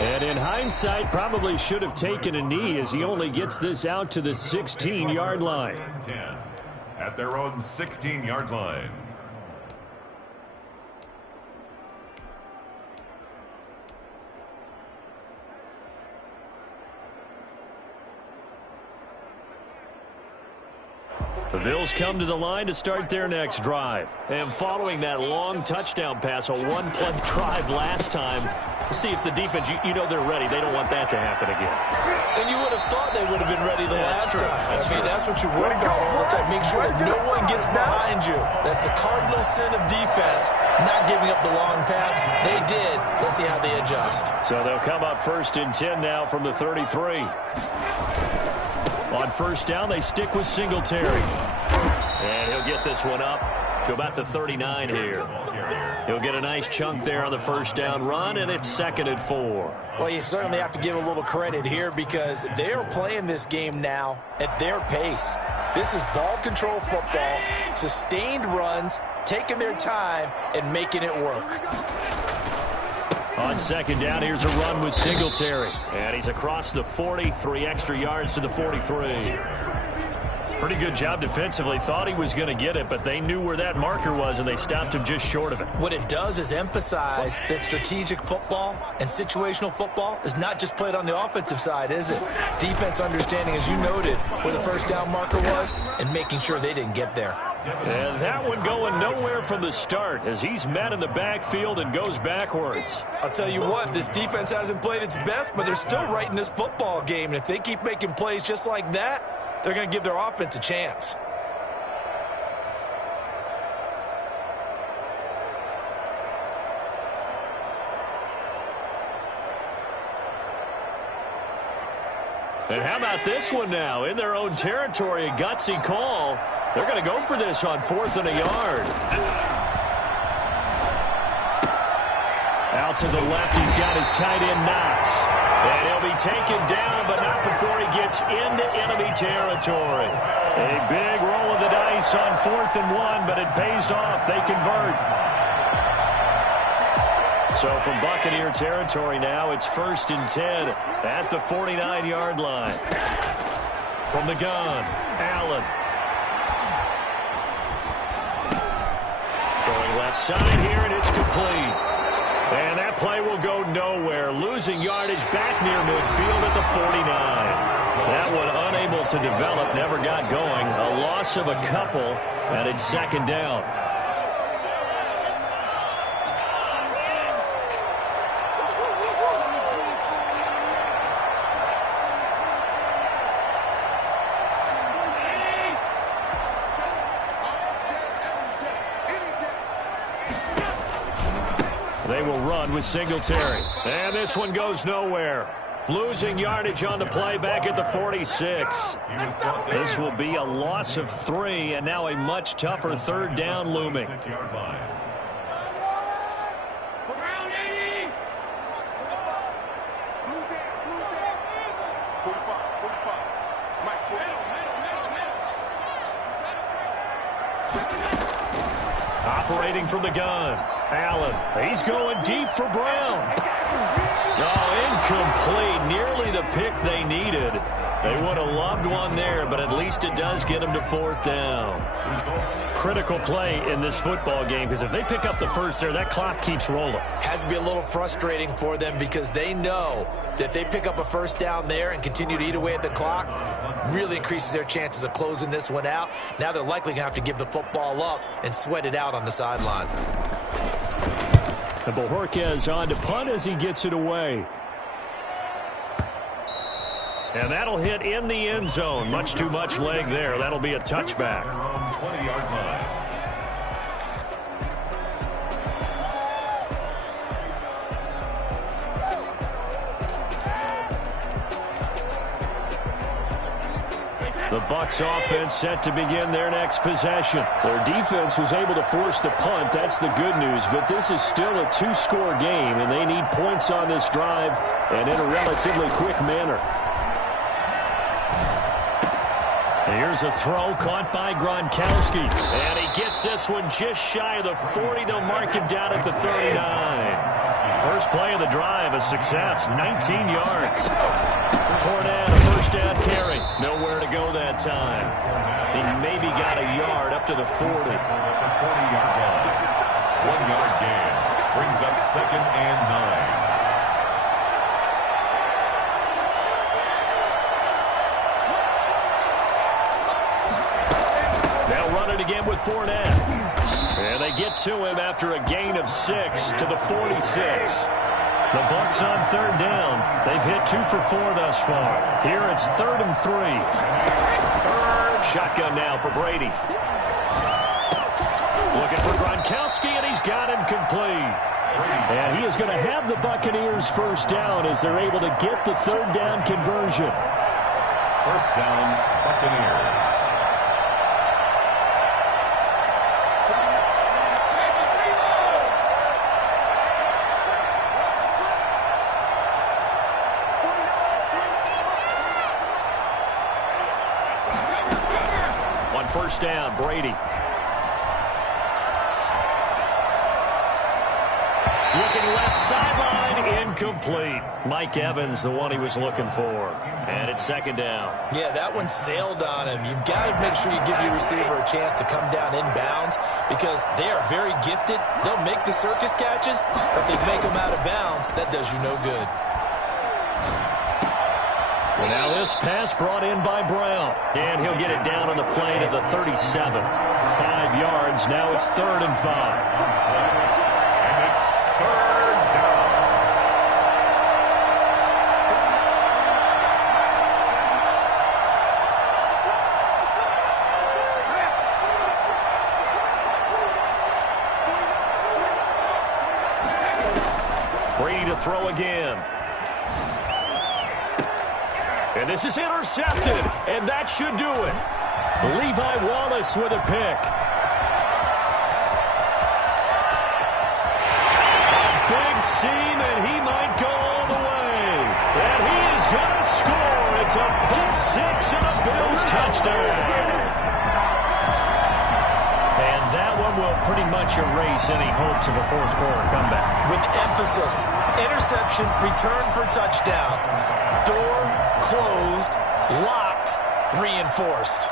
And in hindsight, probably should have taken a knee as he only gets this out to the 16-yard line. 10 at their own 16-yard line. The Bills come to the line to start their next drive. And following that long touchdown pass, a one-play drive last time, to see if the defense, you know they're ready. They don't want that to happen again. And you would have thought they would have been ready the last time. That's what you work on all the time. Make sure that no one gets behind you. That's the cardinal sin of defense, not giving up the long pass. They did. Let's see how they adjust. So they'll come up 1st and 10 now from the 33. On 1st down, they stick with Singletary. And he'll get this one up to about the 39 here. He'll get a nice chunk there on the first down run, and it's 2nd and 4. Well, you certainly have to give a little credit here because they are playing this game now at their pace. This is ball control football, sustained runs, taking their time, and making it work. On 2nd down, here's a run with Singletary. And he's across the 40, 3 extra yards to the 43. Pretty good job defensively. Thought he was going to get it, but they knew where that marker was, and they stopped him just short of it. What it does is emphasize that strategic football and situational football is not just played on the offensive side, is it? Defense understanding, as you noted, where the first down marker was and making sure they didn't get there. And that one going nowhere from the start as he's met in the backfield and goes backwards. I'll tell you what, this defense hasn't played its best, but they're still right in this football game. And if they keep making plays just like that, they're going to give their offense a chance. And how about this one now? In their own territory, a gutsy call. They're going to go for this on 4th and a yard. Out to the left, he's got his tight end Knox. And he'll be taken down, but not before he gets into enemy territory. A big roll of the dice on 4th and 1, but it pays off. They convert. So from Buccaneer territory now, it's 1st and 10 at the 49-yard line. From the gun, Allen. Throwing left side here, and it's complete. And that play will go nowhere. Losing yardage back near midfield at the 49. That one unable to develop, never got going. A loss of a couple, and it's 2nd down. They will run with Singletary. And this one goes nowhere. Losing yardage on the play back at the 46. This will be a loss of 3, and now a much tougher 3rd down looming. Operating from the gun. Allen, he's going deep for Brown. Oh, incomplete. Nearly the pick they needed. They would have loved one there, but at least it does get them to 4th down. Critical play in this football game, because if they pick up the first there, that clock keeps rolling. Has to be a little frustrating for them because they know that if they pick up a first down there and continue to eat away at the clock, really increases their chances of closing this one out. Now they're likely going to have to give the football up and sweat it out on the sideline. And Bojorquez on to punt as he gets it away. And that'll hit in the end zone. Much too much leg there. That'll be a touchback. 20-yard line. The Bucs offense set to begin their next possession. Their defense was able to force the punt. That's the good news. But this is still a 2-score game, and they need points on this drive and in a relatively quick manner. Here's a throw caught by Gronkowski. And he gets this one just shy of the 40. They'll mark him down at the 39. First play of the drive, a success, 19 yards. Fournette, a first down carry. Nowhere to go that time. He maybe got a yard up to the 40. 40-yard line. 1-yard gain. Brings up 2nd and 9. Again with Fournette. And they get to him after a gain of 6 to the 46. The Bucs on 3rd down. They've hit 2 for 4 thus far. Here it's 3rd and 3. Shotgun now for Brady. Looking for Gronkowski, and he's got him complete. And he is going to have the Buccaneers first down as they're able to get the 3rd down conversion. First down, Buccaneers. first down. Brady. Looking left sideline, incomplete. Mike Evans, the one he was looking for. And it's second down. Yeah, that one sailed on him. You've got to make sure you give your receiver a chance to come down inbounds because they are very gifted. They'll make the circus catches, but if they make them out of bounds, that does you no good. Well, now this pass brought in by Brown. And he'll get it down on the play to the 37. 5 yards. Now it's 3rd and 5. Brady to throw again. And this is intercepted, and that should do it. Levi Wallace with a pick. A big seam, and he might go all the way. And he is going to score. It's a pick six and a Bills touchdown. And that one will pretty much erase any hopes of a fourth-quarter comeback. With emphasis, interception, return for touchdown. Door closed, locked, reinforced.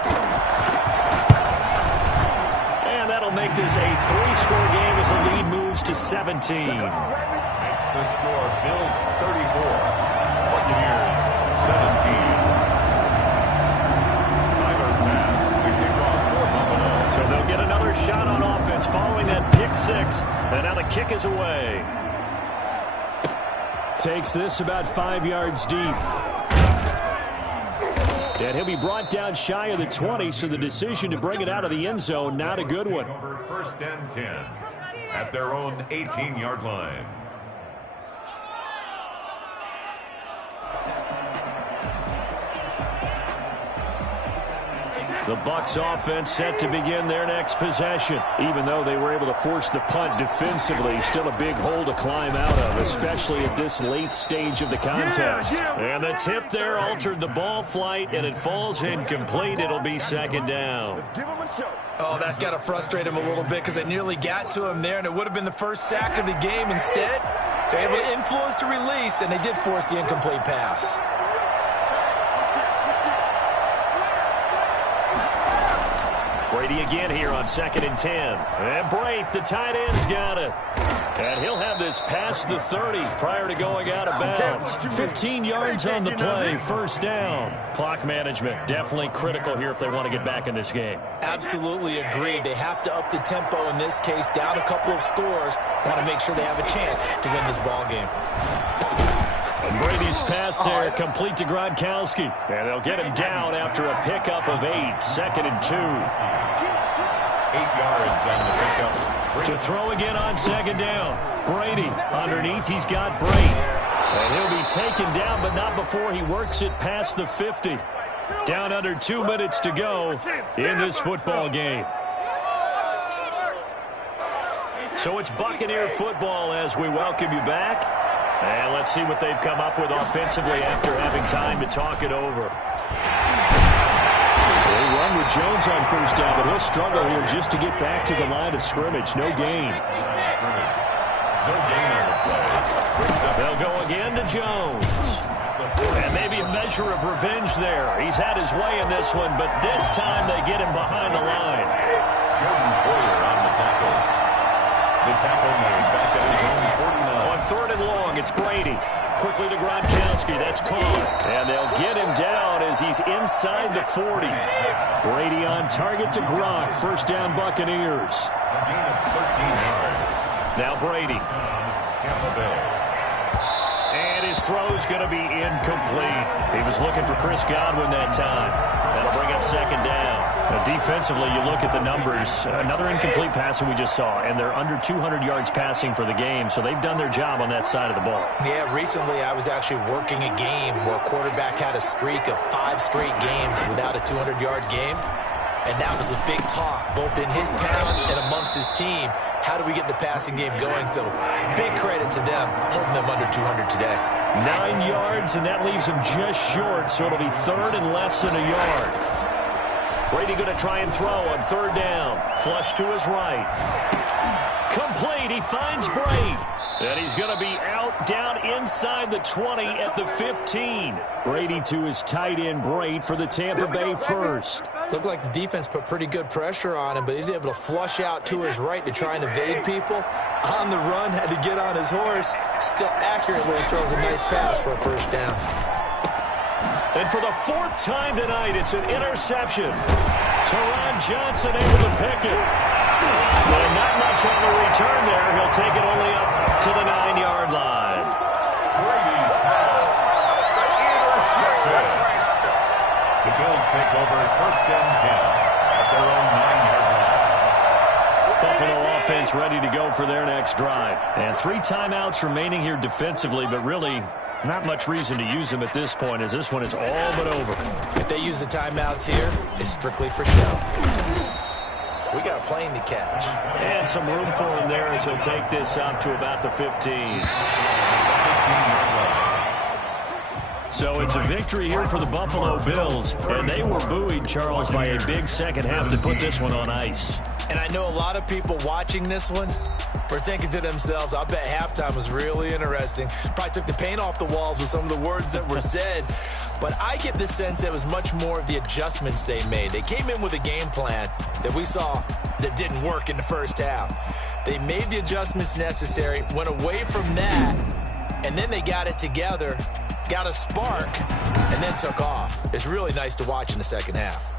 And that'll make this a 3-score game as the lead moves to 17. Makes the score Bills 34, Buccaneers 17. So they'll get another shot on offense following that pick six. And now the kick is away. Takes this about 5 yards deep. And he'll be brought down shy of the 20, so the decision to bring it out of the end zone, not a good one. First and 10 at their own 18-yard line. The Bucs offense set to begin their next possession. Even though they were able to force the punt defensively, still a big hole to climb out of, especially at this late stage of the contest. And the tip there altered the ball flight, and it falls incomplete. It'll be second down. Oh, that's got to frustrate him a little bit because they nearly got to him there, and it would have been the first sack of the game. Instead, they're able to influence the release, and they did force the incomplete pass. Brady again here on 2nd and 10. And Brate, the tight end's got it. And he'll have this past the 30 prior to going out of bounds. 15 yards on the play, first down. Clock management, definitely critical here if they want to get back in this game. Absolutely agreed. They have to up the tempo in this case, down a couple of scores. Want to make sure they have a chance to win this ball game. Brady's pass there, complete to Gronkowski. And they'll get him down after a pickup of 8, 2nd and 2. 8 yards on the pickup. To throw again on second down. Brady underneath, he's got Brate. And he'll be taken down, but not before he works it past the 50. Down under 2 minutes to go in this football game. So it's Buccaneer football as we welcome you back. And let's see what they've come up with offensively after having time to talk it over. They run with Jones on first down, but he'll struggle here just to get back to the line of scrimmage. No gain. They'll go again to Jones. And maybe a measure of revenge there. He's had his way in this one, but this time they get him behind the line. Jordan Poyer on the tackle. The tackle made back at his own 49. On 3rd and long, it's Brady. Quickly to Gronkowski. That's caught. And they'll get him down as he's inside the 40. Brady on target to Gronk. First down, Buccaneers. A gain of 13 yards. Now Brady. Tampa Bay. And his throw's going to be incomplete. He was looking for Chris Godwin that time. That'll bring up second down. Now, defensively, you look at the numbers. Another incomplete pass that we just saw, and they're under 200 yards passing for the game, so they've done their job on that side of the ball. Yeah, recently I was actually working a game where a quarterback had a streak of 5 straight games without a 200-yard game. And that was a big talk, both in his town and amongst his team. How do we get the passing game going? So big credit to them, holding them under 200 today. 9 yards, and that leaves them just short, so it'll be 3rd and less than a yard. Brady going to try and throw on third down. Flush to his right. Complete. He finds Brady. And he's going to be out down inside the 20 at the 15. Brady to his tight end, Brady, for the Tampa Bay first. Looked like the defense put pretty good pressure on him, but he's able to flush out to his right to try and evade people. On the run, had to get on his horse. Still accurately throws a nice pass for a first down. And for the fourth time tonight, it's an interception. Teron Johnson able to pick it. And not much on the return there. He'll take it only up to the 9-yard line. Brady's pass. Intercepted. The Bills take over first and 10 at their own 9-yard line. Buffalo offense ready to go for their next drive. And 3 timeouts remaining here defensively, but really not much reason to use them at this point, as this one is all but over. If they use the timeouts here, it's strictly for show. We got a plane to catch. And some room for him there as he'll take this up to about the 15. So it's a victory here for the Buffalo Bills, and they were buoyed, Charles, by a big second half to put this one on ice. And I know a lot of people watching this one were thinking to themselves, I bet halftime was really interesting. Probably took the paint off the walls with some of the words that were said. But I get the sense that it was much more of the adjustments they made. They came in with a game plan that we saw that didn't work in the first half. They made the adjustments necessary, went away from that, and then they got it together, got a spark, and then took off. It's really nice to watch in the second half.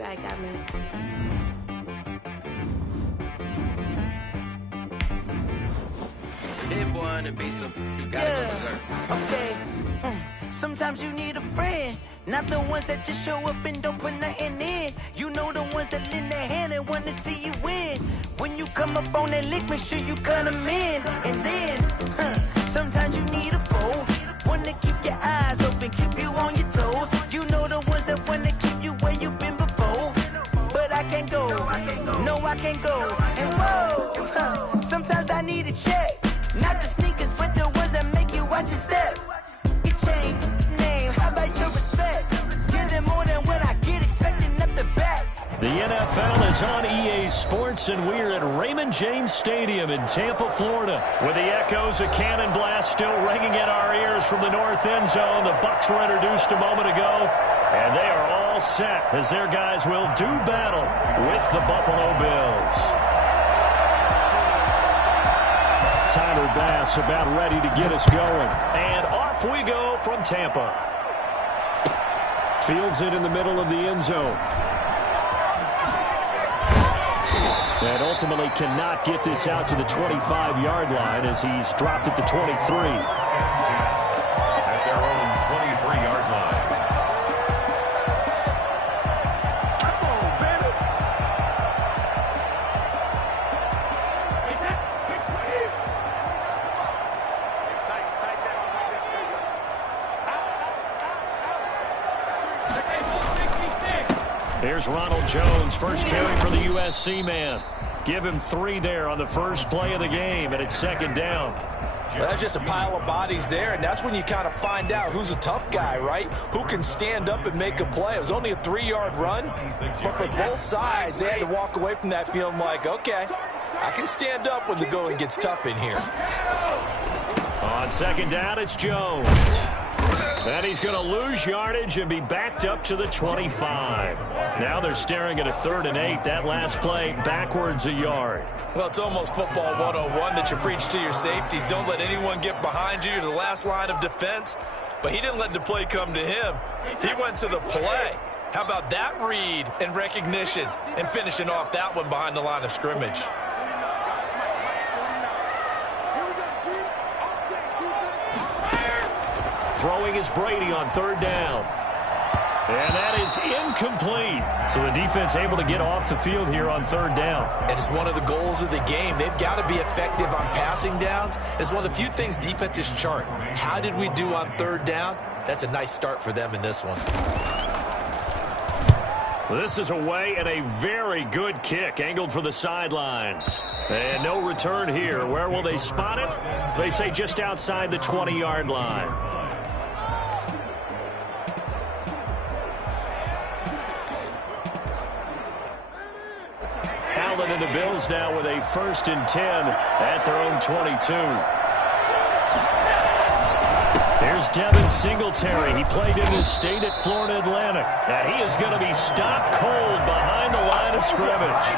I got me. Hit one and be some. You gotta go berserk. Okay. Sometimes you need a friend, not the ones that just show up and don't put nothing in. You know the ones that lend their hand and want to see you win. When you come up on that lick, make sure you cut them in. And then, sometimes you need a foe, one to keep your eyes open, keep you on your toes. You know the ones that want to keep you where you've been before. But I can't go, no I can't go. And whoa, sometimes I need a check. Not the sneakers, but the ones that make you watch your step. It changed name, how about your respect? Give them more than what I get, expecting up the back. The NFL is on EA Sports, and we're at Raymond James Stadium in Tampa, Florida, with the echoes of Cannon Blast still ringing in our ears from the north end zone. The Bucs were introduced a moment ago, and they are all set as their guys will do battle with the Buffalo Bills. Tyler Bass about ready to get us going. And off we go from Tampa. Fields it in the middle of the end zone. And ultimately cannot get this out to the 25-yard line as he's dropped at the 23. At their own 23-yard line. Here's Ronald Jones, first carry for the USC man. Give him 3 there on the first play of the game, and it's second down. Well, that's just a pile of bodies there, and that's when you kind of find out who's a tough guy, right? Who can stand up and make a play. It was only a 3-yard run, but for both sides, they had to walk away from that feeling like, okay, I can stand up when the going gets tough in here. On second down, it's Jones. And he's going to lose yardage and be backed up to the 25. Now they're staring at a 3rd and 8. That last play backwards a yard. Well, it's almost football 101 that you preach to your safeties. Don't let anyone get behind you to the last line of defense. But he didn't let the play come to him. He went to the play. How about that read and recognition and finishing off that one behind the line of scrimmage? Throwing is Brady on 3rd down. And that is incomplete. So the defense able to get off the field here on 3rd down. And it's one of the goals of the game. They've got to be effective on passing downs. It's one of the few things defenses chart. How did we do on 3rd down? That's a nice start for them in this one. This is away and a very good kick angled for the sidelines. And no return here. Where will they spot it? They say just outside the 20-yard line. Allen and the Bills now with a 1st and 10 at their own 22. Here's Devin Singletary. He played in his state at Florida Atlantic. And he is going to be stopped cold behind the line of scrimmage.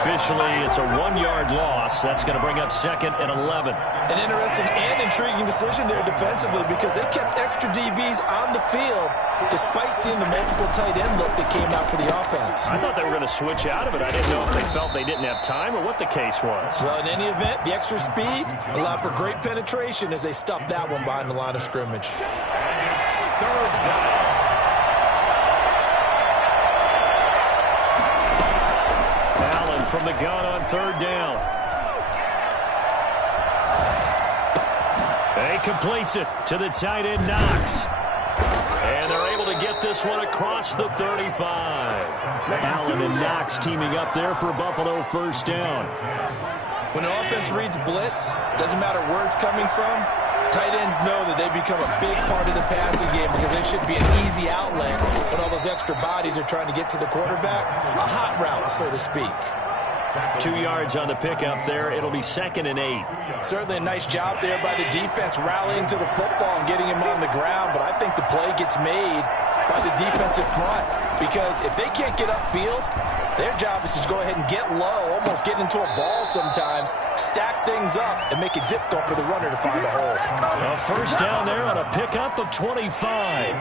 Officially, it's a 1-yard loss. That's going to bring up 2nd and 11. An interesting and intriguing decision there defensively because they kept extra DBs on the field despite seeing the multiple tight end look that came out for the offense. I thought they were going to switch out of it. I didn't know if they felt they didn't have time or what the case was. Well, in any event, the extra speed allowed for great penetration as they stuffed that one behind the line of scrimmage. And it's 3rd down. Allen from the gun on 3rd down. He completes it to the tight end, Knox. And they're able to get this one across the 35. Allen and Knox teaming up there for a Buffalo 1st down. When an offense reads blitz, doesn't matter where it's coming from, tight ends know that they become a big part of the passing game because they should be an easy outlet when all those extra bodies are trying to get to the quarterback. A hot route, so to speak. 2 yards on the pickup there. It'll be 2nd and 8. Certainly a nice job there by the defense rallying to the football and getting him on the ground, but I think the play gets made by the defensive front because if they can't get upfield, their job is to go ahead and get low, almost get into a ball sometimes, stack things up, and make it difficult for the runner to find a hole. A 1st down there on a pickup of 25. 25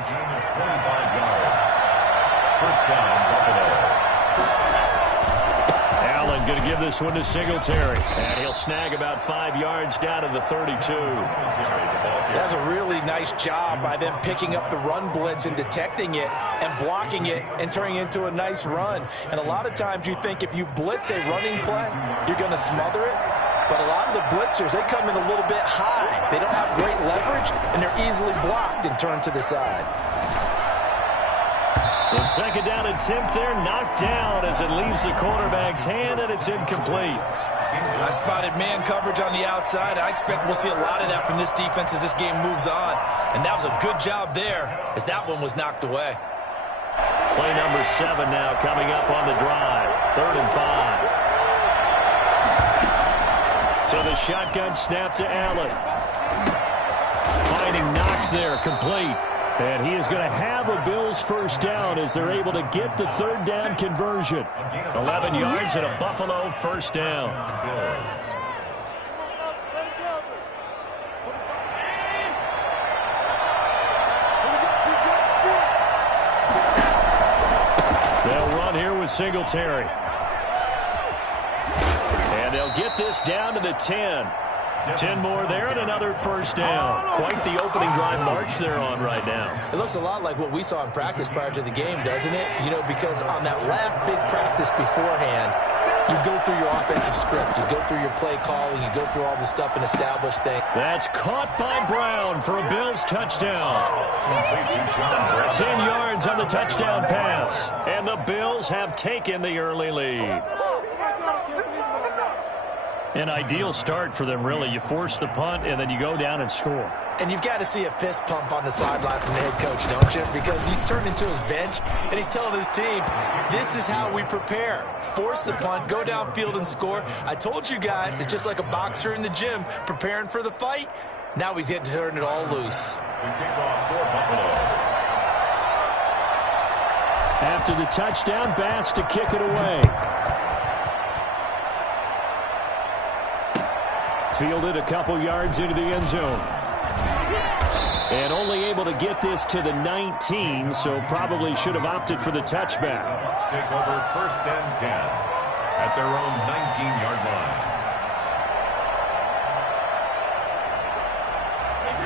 yards. 1st down, Buffalo. Allen going to give this one to Singletary. And he'll snag about 5 yards down to the 32. That's a really nice job by them picking up the run blitz and detecting it and blocking it and turning it into a nice run. And a lot of times you think if you blitz a running play, you're going to smother it. But a lot of the blitzers, they come in a little bit high. They don't have great leverage, and they're easily blocked and turned to the side. The 2nd down attempt there knocked down as it leaves the quarterback's hand, and it's incomplete. I spotted man coverage on the outside. I expect we'll see a lot of that from this defense as this game moves on. And that was a good job there as that one was knocked away. Play number 7 now coming up on the drive. 3rd and 5. To the shotgun snap to Allen. Finding Knox there, complete. And he is going to have a Bills 1st down as they're able to get the 3rd down conversion. 11 yards and a Buffalo 1st down. They'll run here with Singletary. And they'll get this down to the 10. 10 more there and another 1st down. Quite the opening drive march they're on right now. It looks a lot like what we saw in practice prior to the game, doesn't it? You know, because on that last big practice beforehand, you go through your offensive script. You go through your play calling. You go through all the stuff and establish things. That's caught by Brown for a Bills touchdown. 10 yards on the touchdown pass. And the Bills have taken the early lead. An ideal start for them, really. You force the punt, and then you go down and score. And you've got to see a fist pump on the sideline from the head coach, don't you? Because he's turned into his bench, and he's telling his team, this is how we prepare. Force the punt, go downfield and score. I told you guys, it's just like a boxer in the gym preparing for the fight. Now we get to turn it all loose. After the touchdown, Bass to kick it away. Fielded a couple yards into the end zone. And only able to get this to the 19, so probably should have opted for the touchback. Bucs take over 1st and 10 at their own 19-yard line.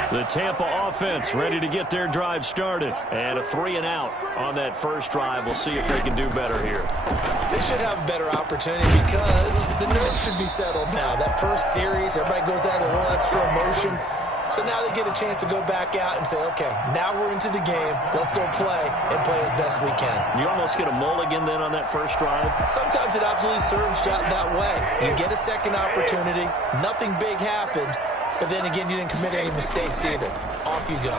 The Tampa offense ready to get their drive started. And a 3-and-out on that first drive. We'll see if they can do better here. They should have a better opportunity because the nerves should be settled now. That first series, everybody goes out a little extra emotion. So now they get a chance to go back out and say, okay, now we're into the game. Let's go play and play as best we can. You almost get a mulligan then on that first drive? Sometimes it absolutely serves that way. You get a second opportunity. Nothing big happened. But then again, you didn't commit any mistakes either. Off you go.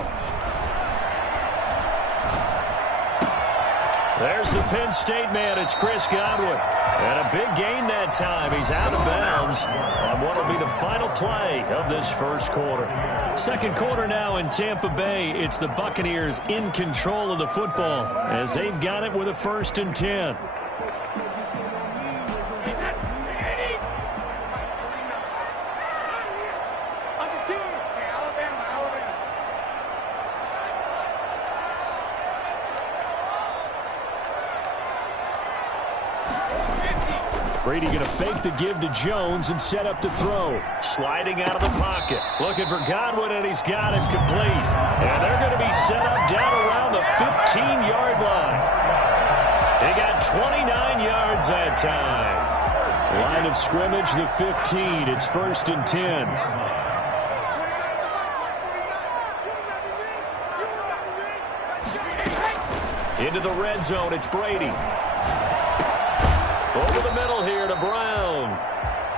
There's the Penn State man. It's Chris Godwin. And a big gain that time. He's out of bounds on what will be the final play of this first quarter. Second quarter now in Tampa Bay. It's the Buccaneers in control of the football as they've got it with a 1st and 10. Brady going to fake the give to Jones and set up to throw. Sliding out of the pocket. Looking for Godwin, and he's got it complete. And they're going to be set up down around the 15-yard line. They got 29 yards that time. Line of scrimmage, the 15. It's 1st and 10. Into the red zone, it's Brady. Over the middle here to Brown.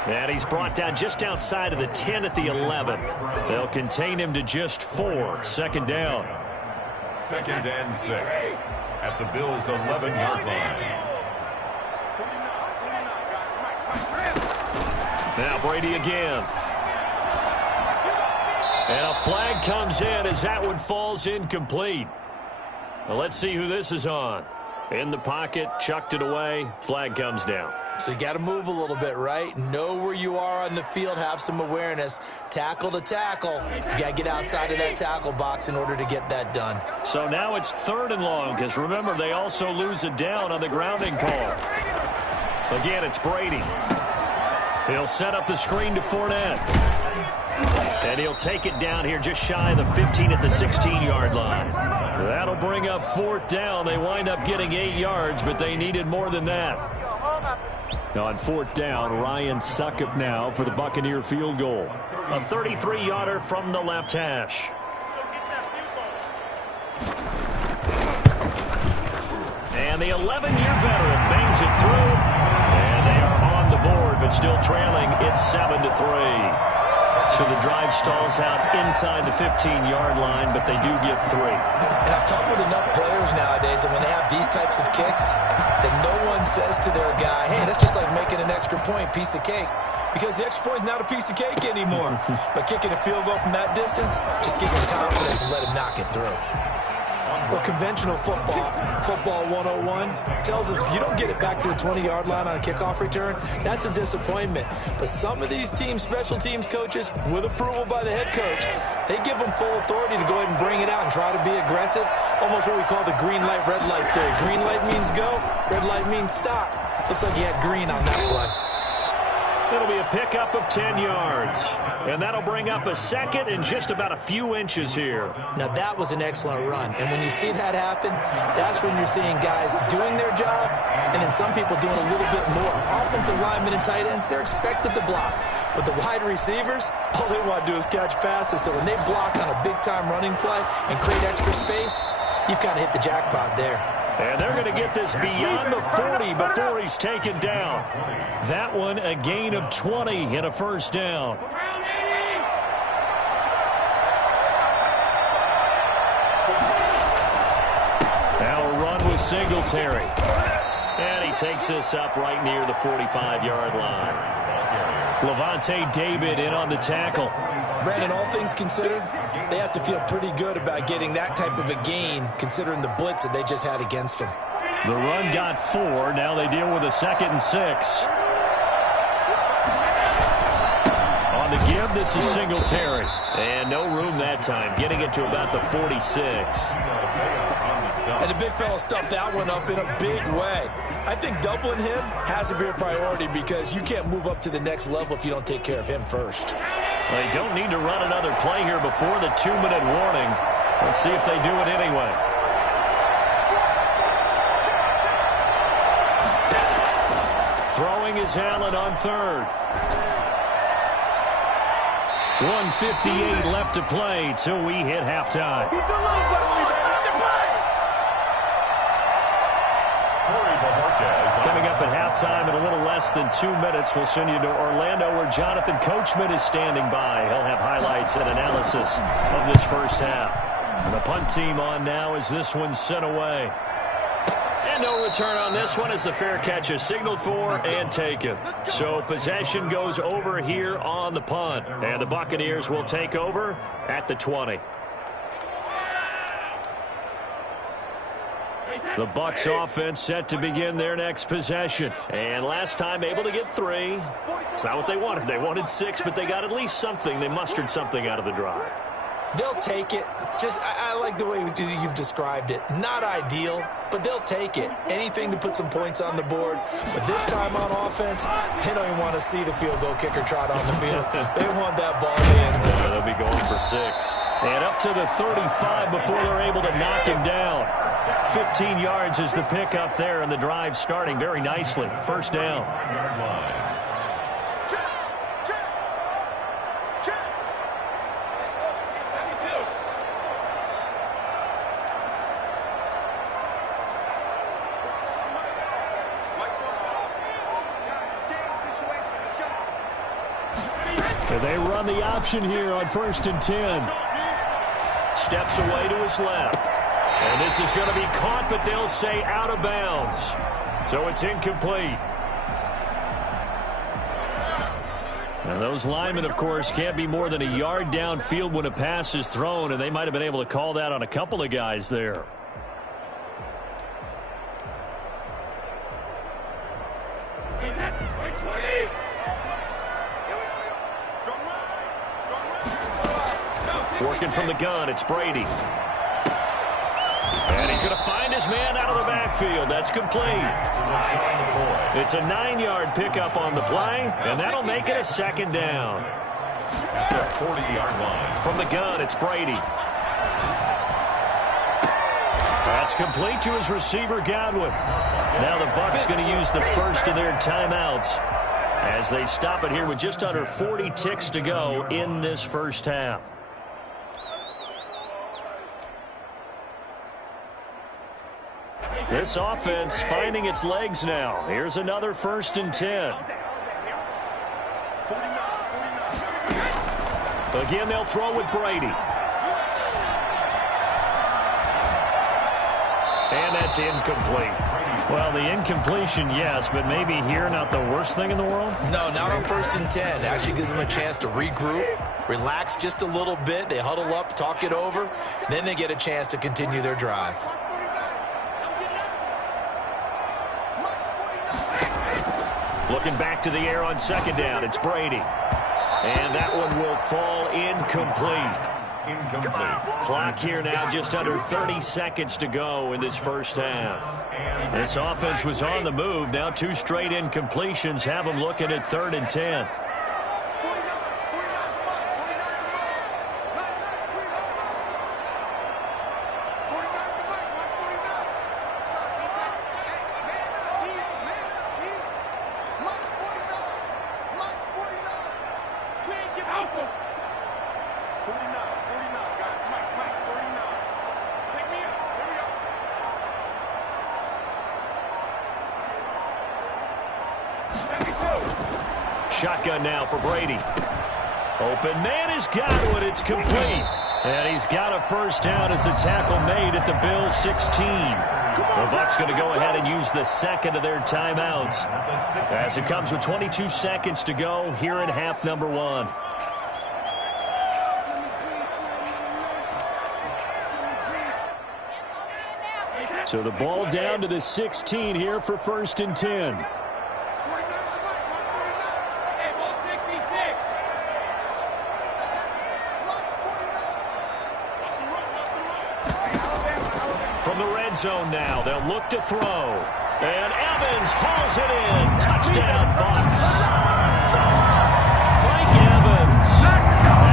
And he's brought down just outside of the 10 at the 11. They'll contain him to just 4. 2nd down. 2nd and 6 at the Bills' 11-yard line. Now Brady again. And a flag comes in as that one falls incomplete. Well, let's see who this is on. In the pocket, chucked it away, flag comes down. So you got to move a little bit, right? Know where you are on the field, have some awareness. Tackle to tackle. You got to get outside of that tackle box in order to get that done. So now it's 3rd and long, because remember, they also lose a down on the grounding call. Again, it's Brady. He'll set up the screen to Fournette. And he'll take it down here just shy of the 15 at the 16-yard line. That'll bring up 4th down. They wind up getting 8 yards, but they needed more than that. On 4th down, Ryan Succop now for the Buccaneer field goal. A 33-yarder from the left hash. And the 11-year veteran bangs it through. And they are on the board, but still trailing. It's 7-3. So the drive stalls out inside the 15-yard line, but they do get 3. And I've talked with enough players nowadays that when they have these types of kicks, that no one says to their guy, hey, that's just like making an extra point, piece of cake. Because the extra point is not a piece of cake anymore. But kicking a field goal from that distance, just give him confidence and let him knock it through. Well, conventional football 101, tells us if you don't get it back to the 20-yard line on a kickoff return, that's a disappointment. But some of these teams, special teams coaches, with approval by the head coach, they give them full authority to go ahead and bring it out and try to be aggressive. Almost what we call the green light, red light theory. Green light means go, red light means stop. Looks like he had green on that play. It'll be a pickup of 10 yards. And that'll bring up a 2nd and just about a few inches here. Now, that was an excellent run. And when you see that happen, that's when you're seeing guys doing their job and then some people doing a little bit more. Offensive linemen and tight ends, they're expected to block. But the wide receivers, all they want to do is catch passes. So when they block on a big-time running play and create extra space, you've kind of hit the jackpot there. And they're going to get this beyond the 40 before he's taken down. That one, a gain of 20 and a 1st down. Now a run with Singletary. And he takes this up right near the 45-yard line. Levante David in on the tackle. Brandon, all things considered, they have to feel pretty good about getting that type of a gain, considering the blitz that they just had against them. The run got 4. Now they deal with a 2nd and 6. On the give, this is Singletary. And no room that time, getting it to about the 46. And the big fella stuffed that one up in a big way. I think doubling him has to be a priority because you can't move up to the next level if you don't take care of him first. They don't need to run another play here before the 2-minute warning. Let's see if they do it anyway. Throwing is Allen on 3rd. 1:58 left to play till we hit halftime. Coming up at halftime in a little less than 2 minutes, we'll send you to Orlando where Jonathan Coachman is standing by. He'll have highlights and analysis of this first half. And the punt team on now as this one's sent away. And no return on this one as the fair catch is signaled for and taken. So possession goes over here on the punt. And the Buccaneers will take over at the 20. The Bucs offense set to begin their next possession. And last time able to get 3. It's not what they wanted. They wanted 6, but they got at least something. They mustered something out of the drive. They'll take it. I like the way you've described it. Not ideal, but they'll take it. Anything to put some points on the board. But this time on offense, they don't even want to see the field goal kicker trot on the field. They want that ball in the end zone. They'll be going for 6. And up to the 35 before they're able to knock him down. 15 yards is the pickup there, and the drive starting very nicely. First down. And they run the option here on 1st and 10. Steps away to his left. And this is going to be caught, but they'll say out of bounds. So it's incomplete. And those linemen, of course, can't be more than a yard downfield when a pass is thrown, and they might have been able to call that on a couple of guys there. Working from the gun, it's Brady. And he's going to find his man out of the backfield. That's complete. It's a 9-yard pickup on the play, and that'll make it a second down. At the 40-yard line. From the gun, it's Brady. That's complete to his receiver, Godwin. Now the Bucs going to use the first of their timeouts as they stop it here with just under 40 ticks to go in this first half. This offense finding its legs now. Here's another 1st and 10. Again, they'll throw with Brady. And that's incomplete. Well, the incompletion, yes, but maybe here not the worst thing in the world? No, not on 1st and 10. Actually gives them a chance to regroup, relax just a little bit. They huddle up, talk it over. Then they get a chance to continue their drive. Looking back to the air on 2nd down, it's Brady. And that one will fall incomplete. Clock here now, just under 30 seconds to go in this first half. This offense was on the move. Now 2 straight incompletions have them looking at 3rd and 10. Shotgun now for Brady. Open man is Godwin. It's complete. And he's got a first down as the tackle made at the Bills' 16. The Bucs going to go ahead and use the second of their timeouts as it comes with 22 seconds to go here in half number 1. So the ball down to the 16 here for 1st and 10. From the red zone now, they'll look to throw. And Evans hauls it in. Touchdown, Bucs. Mike Evans,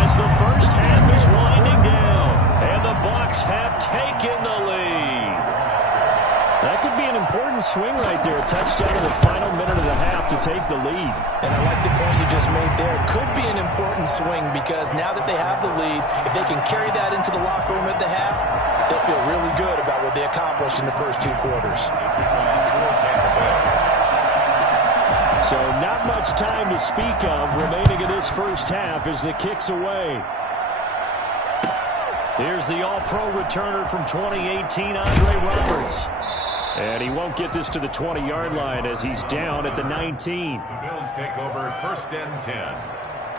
as the first half is winding down, and the Bucs have taken the lead. That could be an important swing right there. A touchdown in the final minute and a half to take the lead. And I like the point you just made there. Could be an important swing because now that they have the lead, if they can carry that into the locker room at the half, they'll feel really good about what they accomplished in the first 2 quarters. So not much time to speak of remaining in this first half as the kick's away. Here's the all-pro returner from 2018, Andre Roberts. And he won't get this to the 20-yard line as he's down at the 19. The Bills take over 1st and 10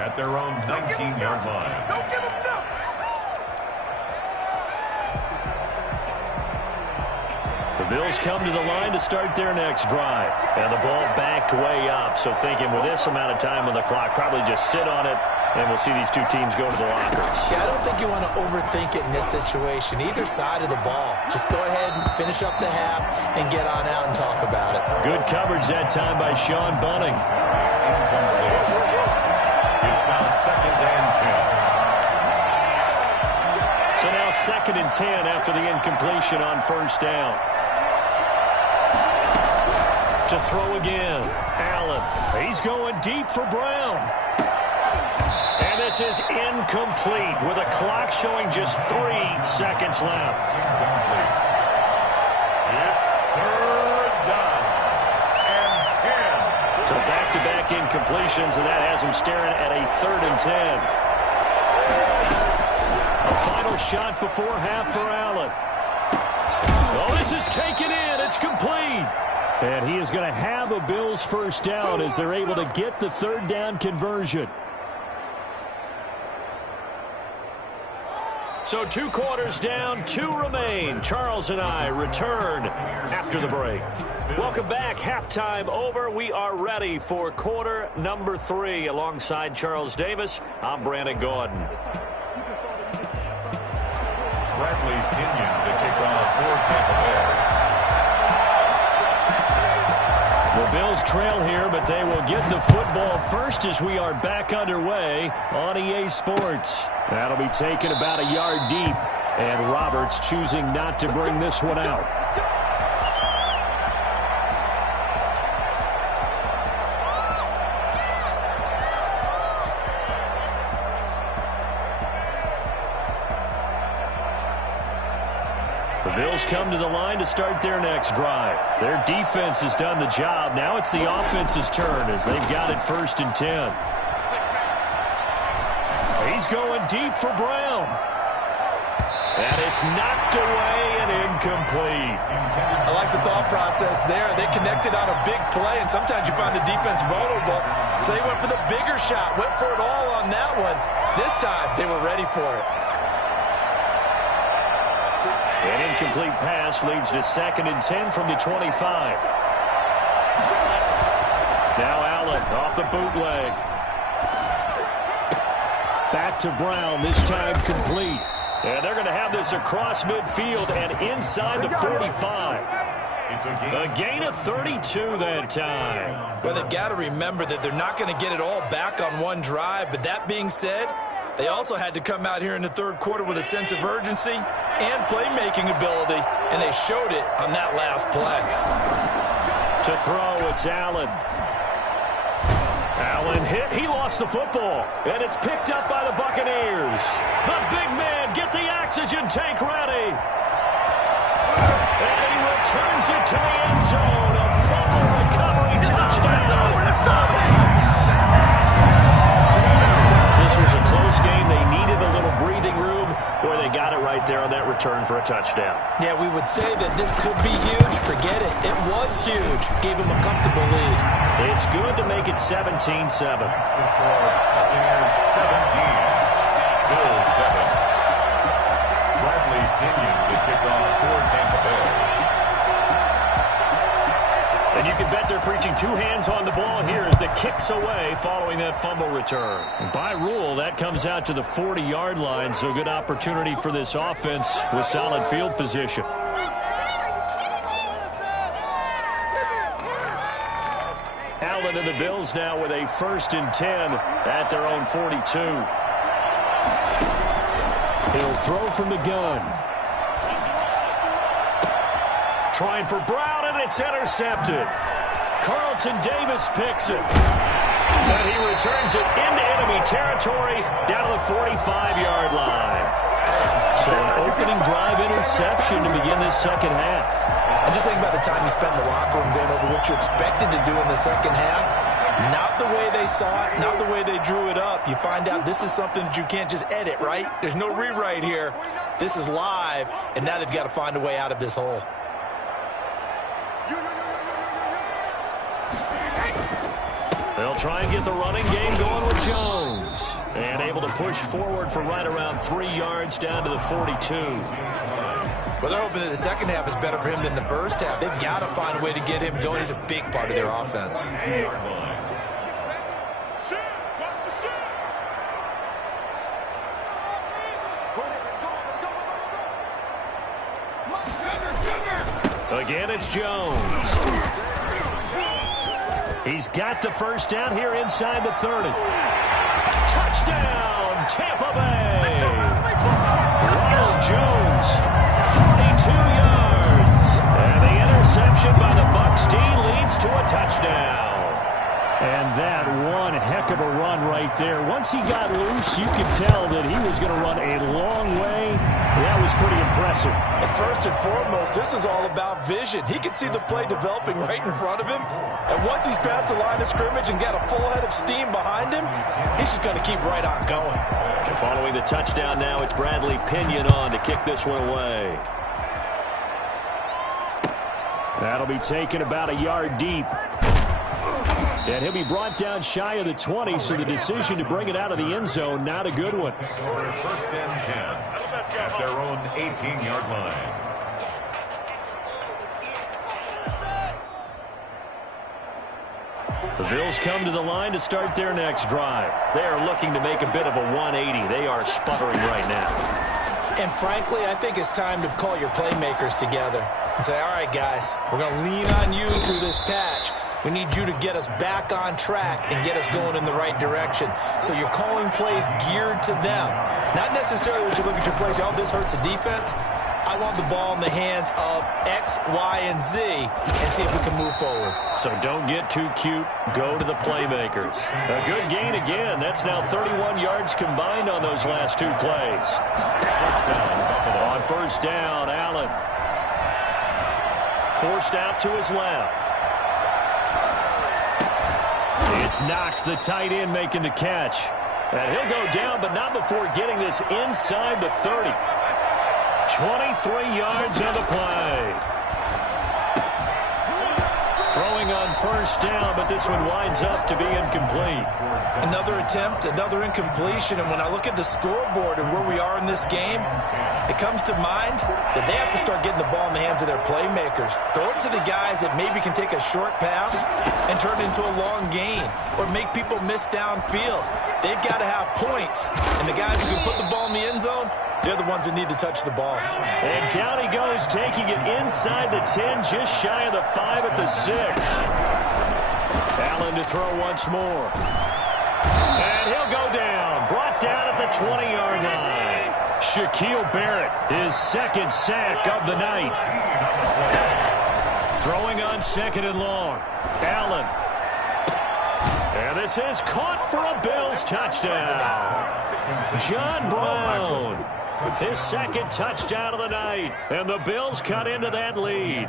at their own 19-yard line. Don't give them enough. The Bills come to the line to start their next drive. And the ball backed way up. So thinking with this amount of time on the clock, probably just sit on it, and we'll see these 2 teams go to the lockers. Yeah, I don't think you want to overthink it in this situation. Either side of the ball. Just go ahead and finish up the half and get on out and talk about it. Good coverage that time by Sean Bunning. It's now 2nd and 10. So now 2nd and 10 after the incompletion on 1st down. To throw again. Allen. He's going deep for Brown. And this is incomplete with a clock showing just 3 seconds left. It's 3rd down and 10. So back-to-back incompletions, and that has him staring at a 3rd and 10. A final shot before half for Allen. Oh, this is taken in. It's complete. And he is going to have a Bills first down as they're able to get the 3rd down conversion. So 2 quarters down, 2 remain. Charles and I return after the break. Welcome back. Halftime over. We are ready for quarter number 3. Alongside Charles Davis, I'm Brandon Gordon. Bradley Pinion to kick off for Tampa Bay. The Bills trail here, but they will get the football first as we are back underway on EA Sports. That'll be taken about a yard deep, and Roberts choosing not to bring this one out. The Bills come to the line to start their next drive. Their defense has done the job. Now it's the offense's turn as they've got it 1st and 10. He's going deep for Brown. And it's knocked away and incomplete. I like the thought process there. They connected on a big play, and sometimes you find the defense vulnerable. So they went for the bigger shot, went for it all on that one. This time, they were ready for it. An incomplete pass leads to 2nd and 10 from the 25. Now Allen off the bootleg. Back to Brown, this time complete. And they're going to have this across midfield and inside the 45. A gain of 32 that time. Well, they've got to remember that they're not going to get it all back on one drive. But that being said, they also had to come out here in the 3rd quarter with a sense of urgency and playmaking ability, and they showed it on that last play. To throw, it's Allen. Allen hit. He lost the football, and it's picked up by the Buccaneers. The big man, get the oxygen tank ready. And he returns it to the end zone. A fumble recovery touchdown. This was a close game. They needed a little breathing room. Boy, they got it right there on that return for a touchdown. Yeah, we would say that this could be huge. Forget it. It was huge. Gave him a comfortable lead. It's good to make it 17-7. That's the score. Buccaneers 17, Bills 7. Bradley Pinion to kick off for Tampa Bay. And you can bet they're preaching 2 hands on the ball here as the kick's away following that fumble return. And by rule, that comes out to the 40-yard line, so good opportunity for this offense with solid field position. Allen and the Bills now with a 1st and 10 at their own 42. He'll throw from the gun. Trying for Brown, and it's intercepted. Carlton Davis picks it. And he returns it into enemy territory down to the 45-yard line. So an opening drive interception to begin this second half. And just think about the time you spent in the locker room going over what you expected to do in the second half. Not the way they saw it, not the way they drew it up. You find out this is something that you can't just edit, right? There's no rewrite here. This is live, and now they've got to find a way out of this hole. They'll try and get the running game going with Jones. And able to push forward for right around 3 yards down to the 42. Well, they're hoping that the second half is better for him than the first half. They've got to find a way to get him going. He's a big part of their offense. Again, it's Jones. He's got the first down here inside the 30. Touchdown, Tampa Bay. Ronald Jones, 42 yards. And the interception by the Bucs D leads to a touchdown. And that one heck of a run right there. Once he got loose, you could tell that he was going to run a long way. That was pretty impressive. And first and foremost, this is all about vision. He can see the play developing right in front of him. And once he's past the line of scrimmage and got a full head of steam behind him, he's just going to keep right on going. And following the touchdown now, it's Bradley Pinion on to kick this one away. That'll be taken about a yard deep. And he'll be brought down shy of the 20, so the decision to bring it out of the end zone, not a good one. First and 10 at their own 18-yard line. The Bills come to the line to start their next drive. They are looking to make a bit of a 180. They are sputtering right now. And frankly, I think it's time to call your playmakers together and say, all right, guys, we're going to lean on you through this patch. We need you to get us back on track and get us going in the right direction. So you're calling plays geared to them. Not necessarily when you look at your plays, oh, this hurts the defense. I want the ball in the hands of X, Y, and Z and see if we can move forward. So don't get too cute. Go to the playmakers. A good gain again. That's now 31 yards combined on those last 2 plays. On first down, Allen. Forced out to his left. It's Knox, the tight end, making the catch. And he'll go down, but not before getting this inside the 30. 23 yards on the play. Throwing on first down, but this one winds up to be incomplete. Another attempt, another incompletion, and when I look at the scoreboard and where we are in this game, it comes to mind that they have to start getting the ball in the hands of their playmakers. Throw it to the guys that maybe can take a short pass and turn it into a long gain or make people miss downfield. They've got to have points, and the guys who can put the ball in the end zone, they're the ones that need to touch the ball. And down he goes, taking it inside the 10, just shy of the 5 at the 6. Allen to throw once more. And he'll go down, brought down at the 20-yard line. Shaquille Barrett, his second sack of the night. Throwing on second and long. Allen. And this is caught for a Bills touchdown. John Brown. His second touchdown of the night. And the Bills cut into that lead.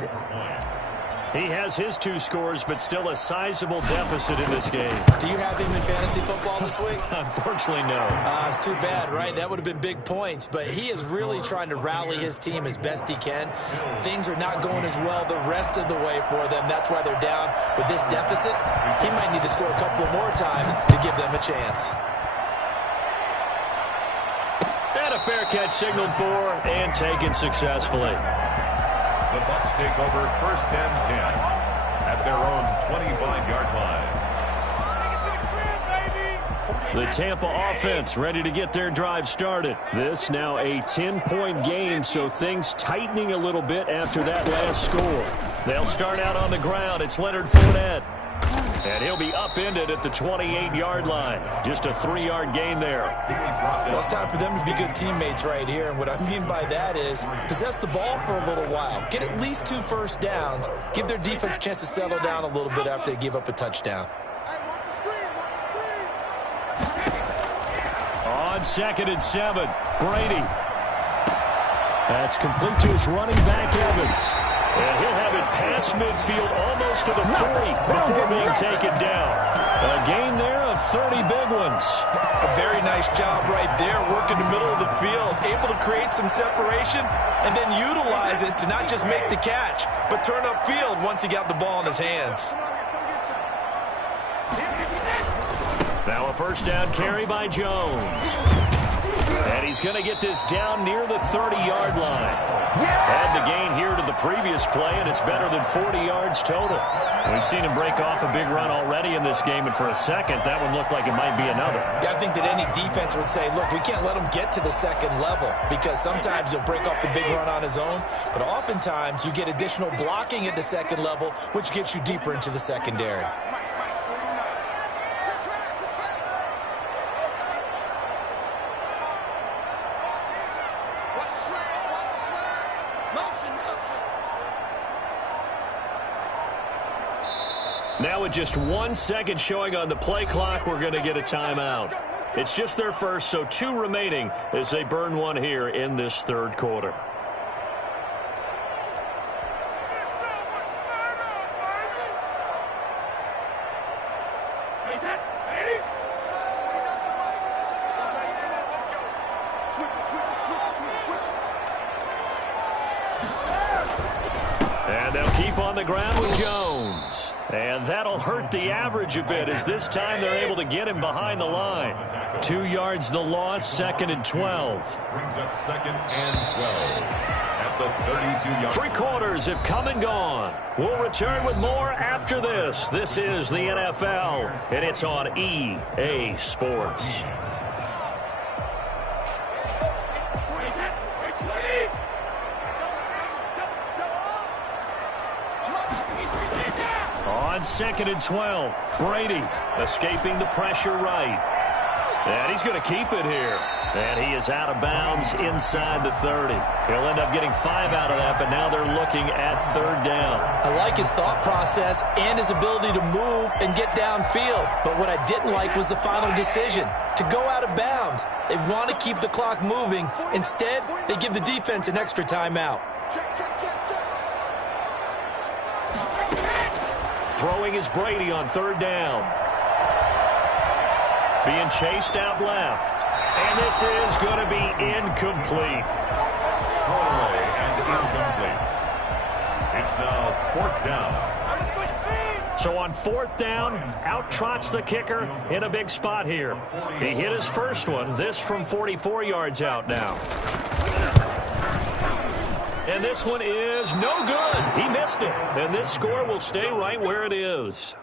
He has his 2 scores, but still a sizable deficit in this game. Do you have him in fantasy football this week? Unfortunately, no. It's too bad, right? That would have been big points. But he is really trying to rally his team as best he can. Things are not going as well the rest of the way for them. That's why they're down. With this deficit, he might need to score a couple of more times to give them a chance. And a fair catch signaled for and taken successfully. The Bucs take over first and 10 at their own 25-yard line. The Tampa offense ready to get their drive started. This now a 10-point game, so things tightening a little bit after that last score. They'll start out on the ground. It's Leonard Fournette. And he'll be upended at the 28-yard line. Just a 3-yard gain there. Well, it's time for them to be good teammates right here. And what I mean by that is possess the ball for a little while. Get at least 2 first downs. Give their defense a chance to settle down a little bit after they give up a touchdown. On 2nd and 7, Brady. That's complete to his running back, Evans. And he'll have it past midfield almost to the 40 before being taken down. A gain there of 30 big ones. A very nice job right there, working the middle of the field, able to create some separation and then utilize it to not just make the catch, but turn upfield once he got the ball in his hands. Now a first down carry by Jones. And he's going to get this down near the 30-yard line. Add the gain here to the previous play, and it's better than 40 yards total. We've seen him break off a big run already in this game, and for a second, that one looked like it might be another. Yeah, I think that any defense would say, look, we can't let him get to the second level, because sometimes he'll break off the big run on his own, but oftentimes you get additional blocking at the second level, which gets you deeper into the secondary. Now with just 1 second showing on the play clock, we're going to get a timeout. It's just their first, so 2 remaining as they burn one here in this third quarter. And they'll keep on the ground with Jones. And that'll hurt the average a bit as this time they're able to get him behind the line. 2 yards the loss, 2nd and 12. Brings up 2nd and 12 at the 32-yard. 3 quarters have come and gone. We'll return with more after this. This is the NFL, and it's on EA Sports. On 2nd and 12, Brady escaping the pressure right. And he's going to keep it here. And he is out of bounds inside the 30. He'll end up getting 5 out of that, but now they're looking at 3rd down. I like his thought process and his ability to move and get downfield. But what I didn't like was the final decision, to go out of bounds. They want to keep the clock moving. Instead, they give the defense an extra timeout. Throwing is Brady on 3rd down. Being chased out left. And this is going to be incomplete. Throwaway and incomplete. It's now 4th down. So on 4th down, out trots the kicker in a big spot here. He hit his first one. This from 44 yards out now. And this one is no good. He missed it. And this score will stay right where it is.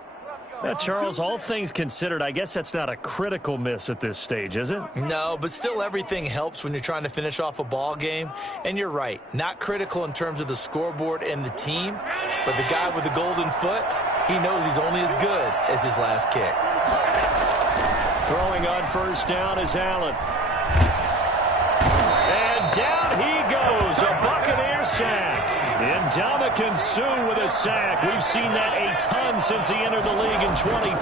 Now, Charles, all things considered, I guess that's not a critical miss at this stage, is it? No, but still everything helps when you're trying to finish off a ball game. And you're right, not critical in terms of the scoreboard and the team, but the guy with the golden foot, he knows he's only as good as his last kick. Throwing on 1st down is Allen. And down he goes, a Buccaneer sack. Ndamukong Suh with a sack. We've seen that a ton since he entered the league in 2010.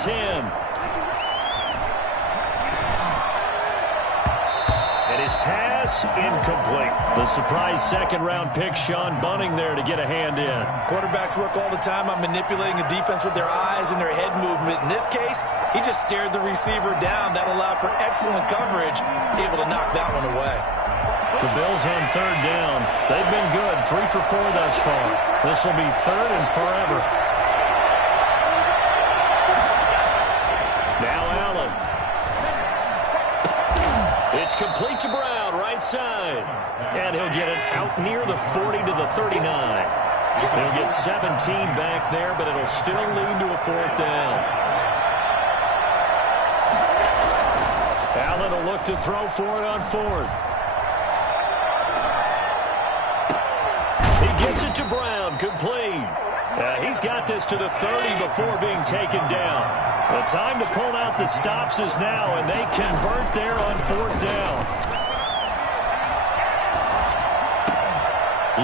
And his pass incomplete. The surprise 2nd-round pick, Sean Bunting, there to get a hand in. Quarterbacks work all the time on manipulating a defense with their eyes and their head movement. In this case, he just stared the receiver down. That allowed for excellent coverage, able to knock that one away. The Bills on 3rd down. They've been good, 3 for 4 thus far. This will be 3rd and forever. Now Allen. It's complete to Brown, right side. And he'll get it out near the 40 to the 39. He'll get 17 back there, but it'll still lead to a 4th down. Allen will look to throw for it on 4th. Gets it to Brown, complete. He's got this to the 30 before being taken down. The time to pull out the stops is now, and they convert there on 4th down.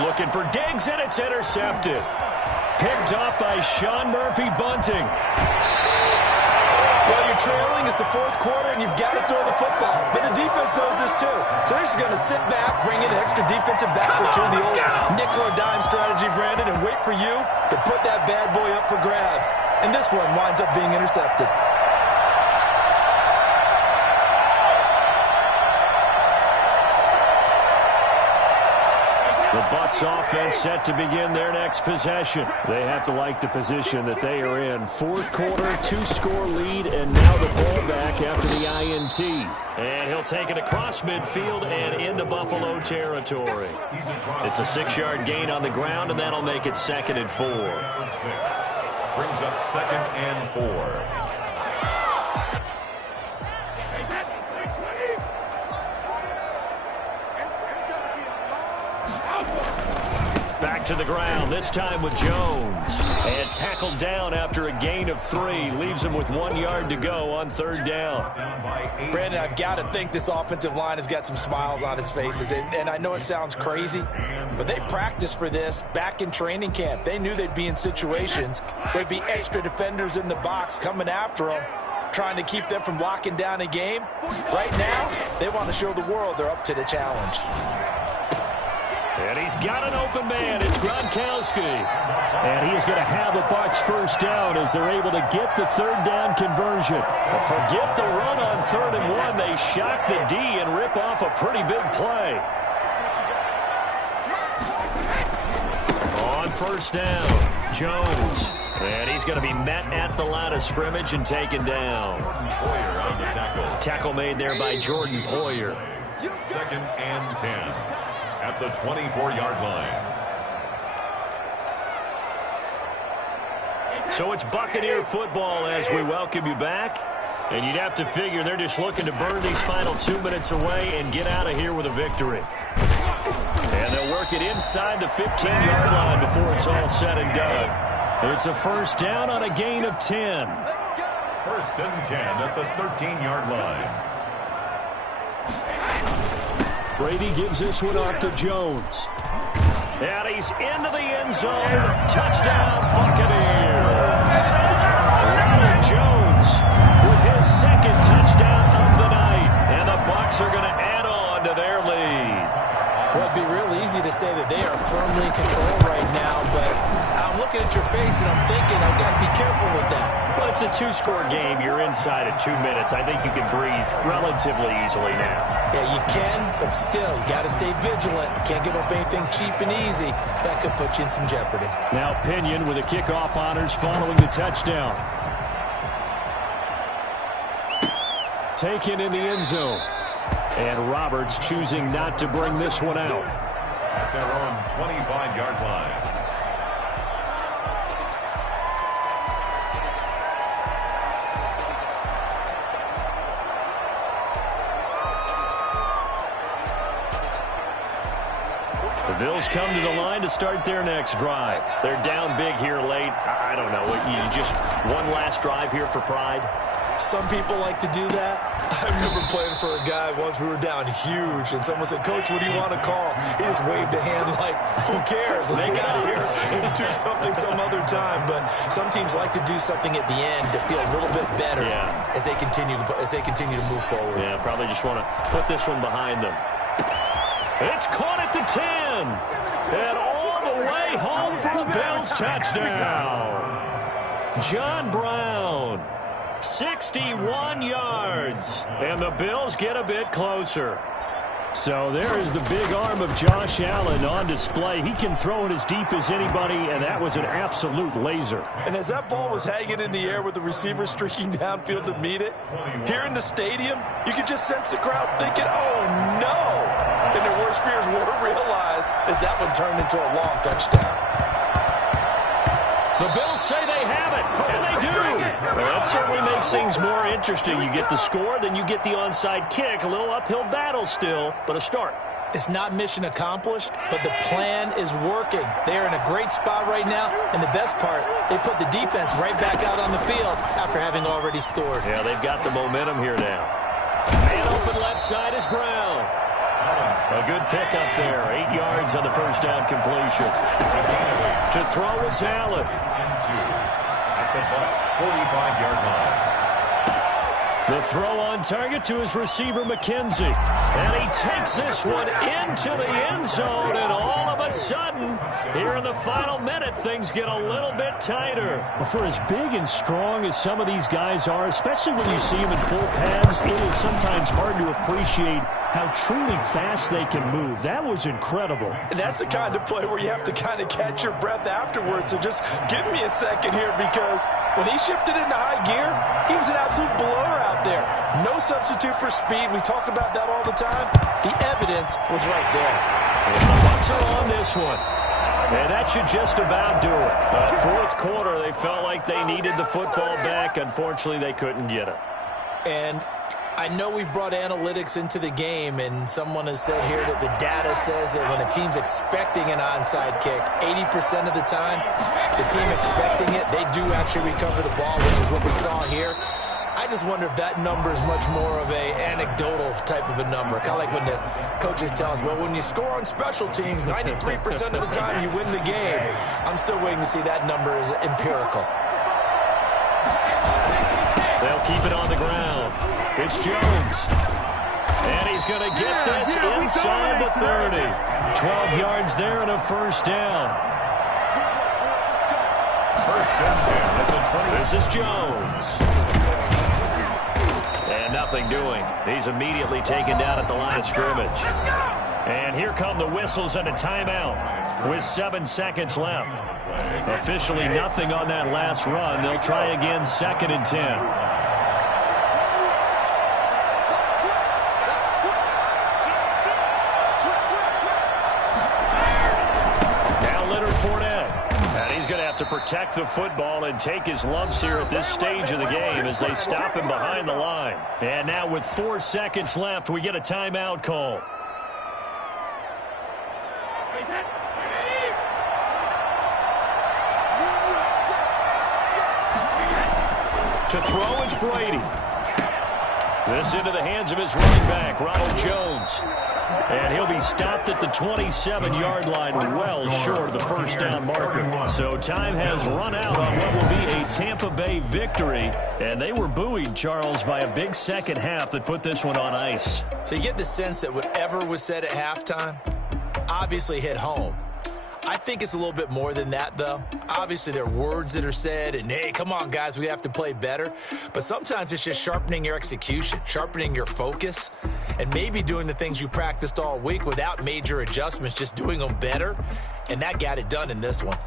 Looking for Diggs, and it's intercepted. Picked off by Sean Murphy Bunting. Well, you're trailing. It's the 4th quarter, and you've got to throw the football. But the defense knows this, too. So they're just going to sit back, bring in an extra defensive back or two, the old nickel or dime strategy, Brandon, and wait for you to put that bad boy up for grabs. And this one winds up being intercepted. The Bucs offense set to begin their next possession. They have to like the position that they are in. 4th quarter, 2-score lead, and now the ball back after the INT. And he'll take it across midfield and into Buffalo territory. It's a 6-yard gain on the ground, and that'll make it 2nd and 4. Brings up 2nd and 4. Back to the ground, this time with Jones. And tackled down after a gain of 3. Leaves him with 1 yard to go on 3rd down. Brandon, I've got to think this offensive line has got some smiles on its faces. And I know it sounds crazy, but they practiced for this back in training camp. They knew they'd be in situations where there'd be extra defenders in the box coming after them, trying to keep them from locking down a game. Right now, they want to show the world they're up to the challenge. And he's got an open man. It's Gronkowski. And he is going to have the Bucs 1st down as they're able to get the 3rd down conversion. But forget the run on 3rd and 1. They shock the D and rip off a pretty big play. On 1st down, Jones. And he's going to be met at the line of scrimmage and taken down. Poyer on the tackle. Tackle made there by Jordan Poyer. 2nd and 10. At the 24-yard line. So it's Buccaneer football as we welcome you back. And you'd have to figure they're just looking to burn these final 2 minutes away and get out of here with a victory. And they'll work it inside the 15-yard line before it's all said and done. It's a 1st down on a gain of 10. 1st and 10 at the 13-yard line. Brady gives this one off to Jones. And he's into the end zone. Touchdown, Buccaneers. Ronald Jones with his 2nd touchdown of the night. And the Bucs are going to add on to their lead. Well, it'd be real easy to say that they are firmly in control right now, but I'm looking at your face and I'm thinking I've got to be careful with that. Well, it's a 2-score game. You're inside of 2 minutes. I think you can breathe relatively easily now. Yeah, you can, but still, you got to stay vigilant. You can't give up anything cheap and easy. That could put you in some jeopardy. Now Pinion with the kickoff honors following the touchdown. Taken in the end zone. And Roberts choosing not to bring this one out. At their own 25-yard line. The Bills come to the line to start their next drive. They're down big here late. I don't know. You just one last drive here for pride? Some people like to do that. I remember playing for a guy once. We were down huge, and someone said, "Coach, what do you want to call?" He just waved a hand like, "Who cares? Let's get out of here and do something some other time." But some teams like to do something at the end to feel a little bit better as they continue to move forward. Yeah, probably just want to put this one behind them. It's caught at the 10, and all the way home for a Bills touchdown. John Brown. 61 yards, and the Bills get a bit closer. So there is the big arm of Josh Allen on display. He can throw it as deep as anybody, and that was an absolute laser. And as that ball was hanging in the air with the receiver streaking downfield to meet it, here in the stadium, you could just sense the crowd thinking, "Oh, no!" And their worst fears were realized as that one turned into a long touchdown. The Bills say they have it, and they do. Well, that certainly makes things more interesting. You get the score, then you get the onside kick. A little uphill battle still, but a start. It's not mission accomplished, but the plan is working. They're in a great spot right now, and the best part, they put the defense right back out on the field after having already scored. Yeah, they've got the momentum here now. Man open left side is Brown. A good pickup there. 8 yards on the first down completion. To throw is Allen. At the Bucs' 45-yard line. The throw on target to his receiver, McKenzie. And he takes this one into the end zone, and all of a sudden, here in the final minute, things get a little bit tighter. Well, for as big and strong as some of these guys are, especially when you see them in full pads, it is sometimes hard to appreciate how truly fast they can move. That was incredible. And that's the kind of play where you have to kind of catch your breath afterwards. So just give me a second here, because when he shifted into high gear, he was an absolute blur out there. No substitute for speed. We talk about that all the time. The evidence was right there. The Bucs are on this one. And that should just about do it. Fourth quarter, they felt like they needed the football back. Unfortunately, they couldn't get it. And I know we brought analytics into the game, and someone has said here that the data says that when a team's expecting an onside kick, 80% of the time, the team expecting it, they do actually recover the ball, which is what we saw here. I just wonder if that number is much more of a anecdotal type of a number. Kind of like when the coaches tell us, well, when you score on special teams, 93% of the time you win the game. I'm still waiting to see that number is empirical. They'll keep it on the ground. It's Jones. And he's going to get this inside the 30. 12 yards there and a first down. First and 10 at the 20. This is Jones. And nothing doing. He's immediately taken down at the line of scrimmage. And here come the whistles and a timeout with 7 seconds left. Officially nothing on that last run. They'll try again, 2nd and 10. To protect the football and take his lumps here at this stage of the game as they stop him behind the line. And now with 4 seconds left, we get a timeout call. To throw is Brady. This into the hands of his running back, Ronald Jones. And he'll be stopped at the 27-yard line, well short of the first down marker. So time has run out on what will be a Tampa Bay victory. And they were buoyed, Charles, by a big second half that put this one on ice. So you get the sense that whatever was said at halftime obviously hit home. I think it's a little bit more than that, though. Obviously, there are words that are said, and, hey, come on, guys, we have to play better. But sometimes it's just sharpening your execution, sharpening your focus, and maybe doing the things you practiced all week without major adjustments, just doing them better. And that got it done in this one.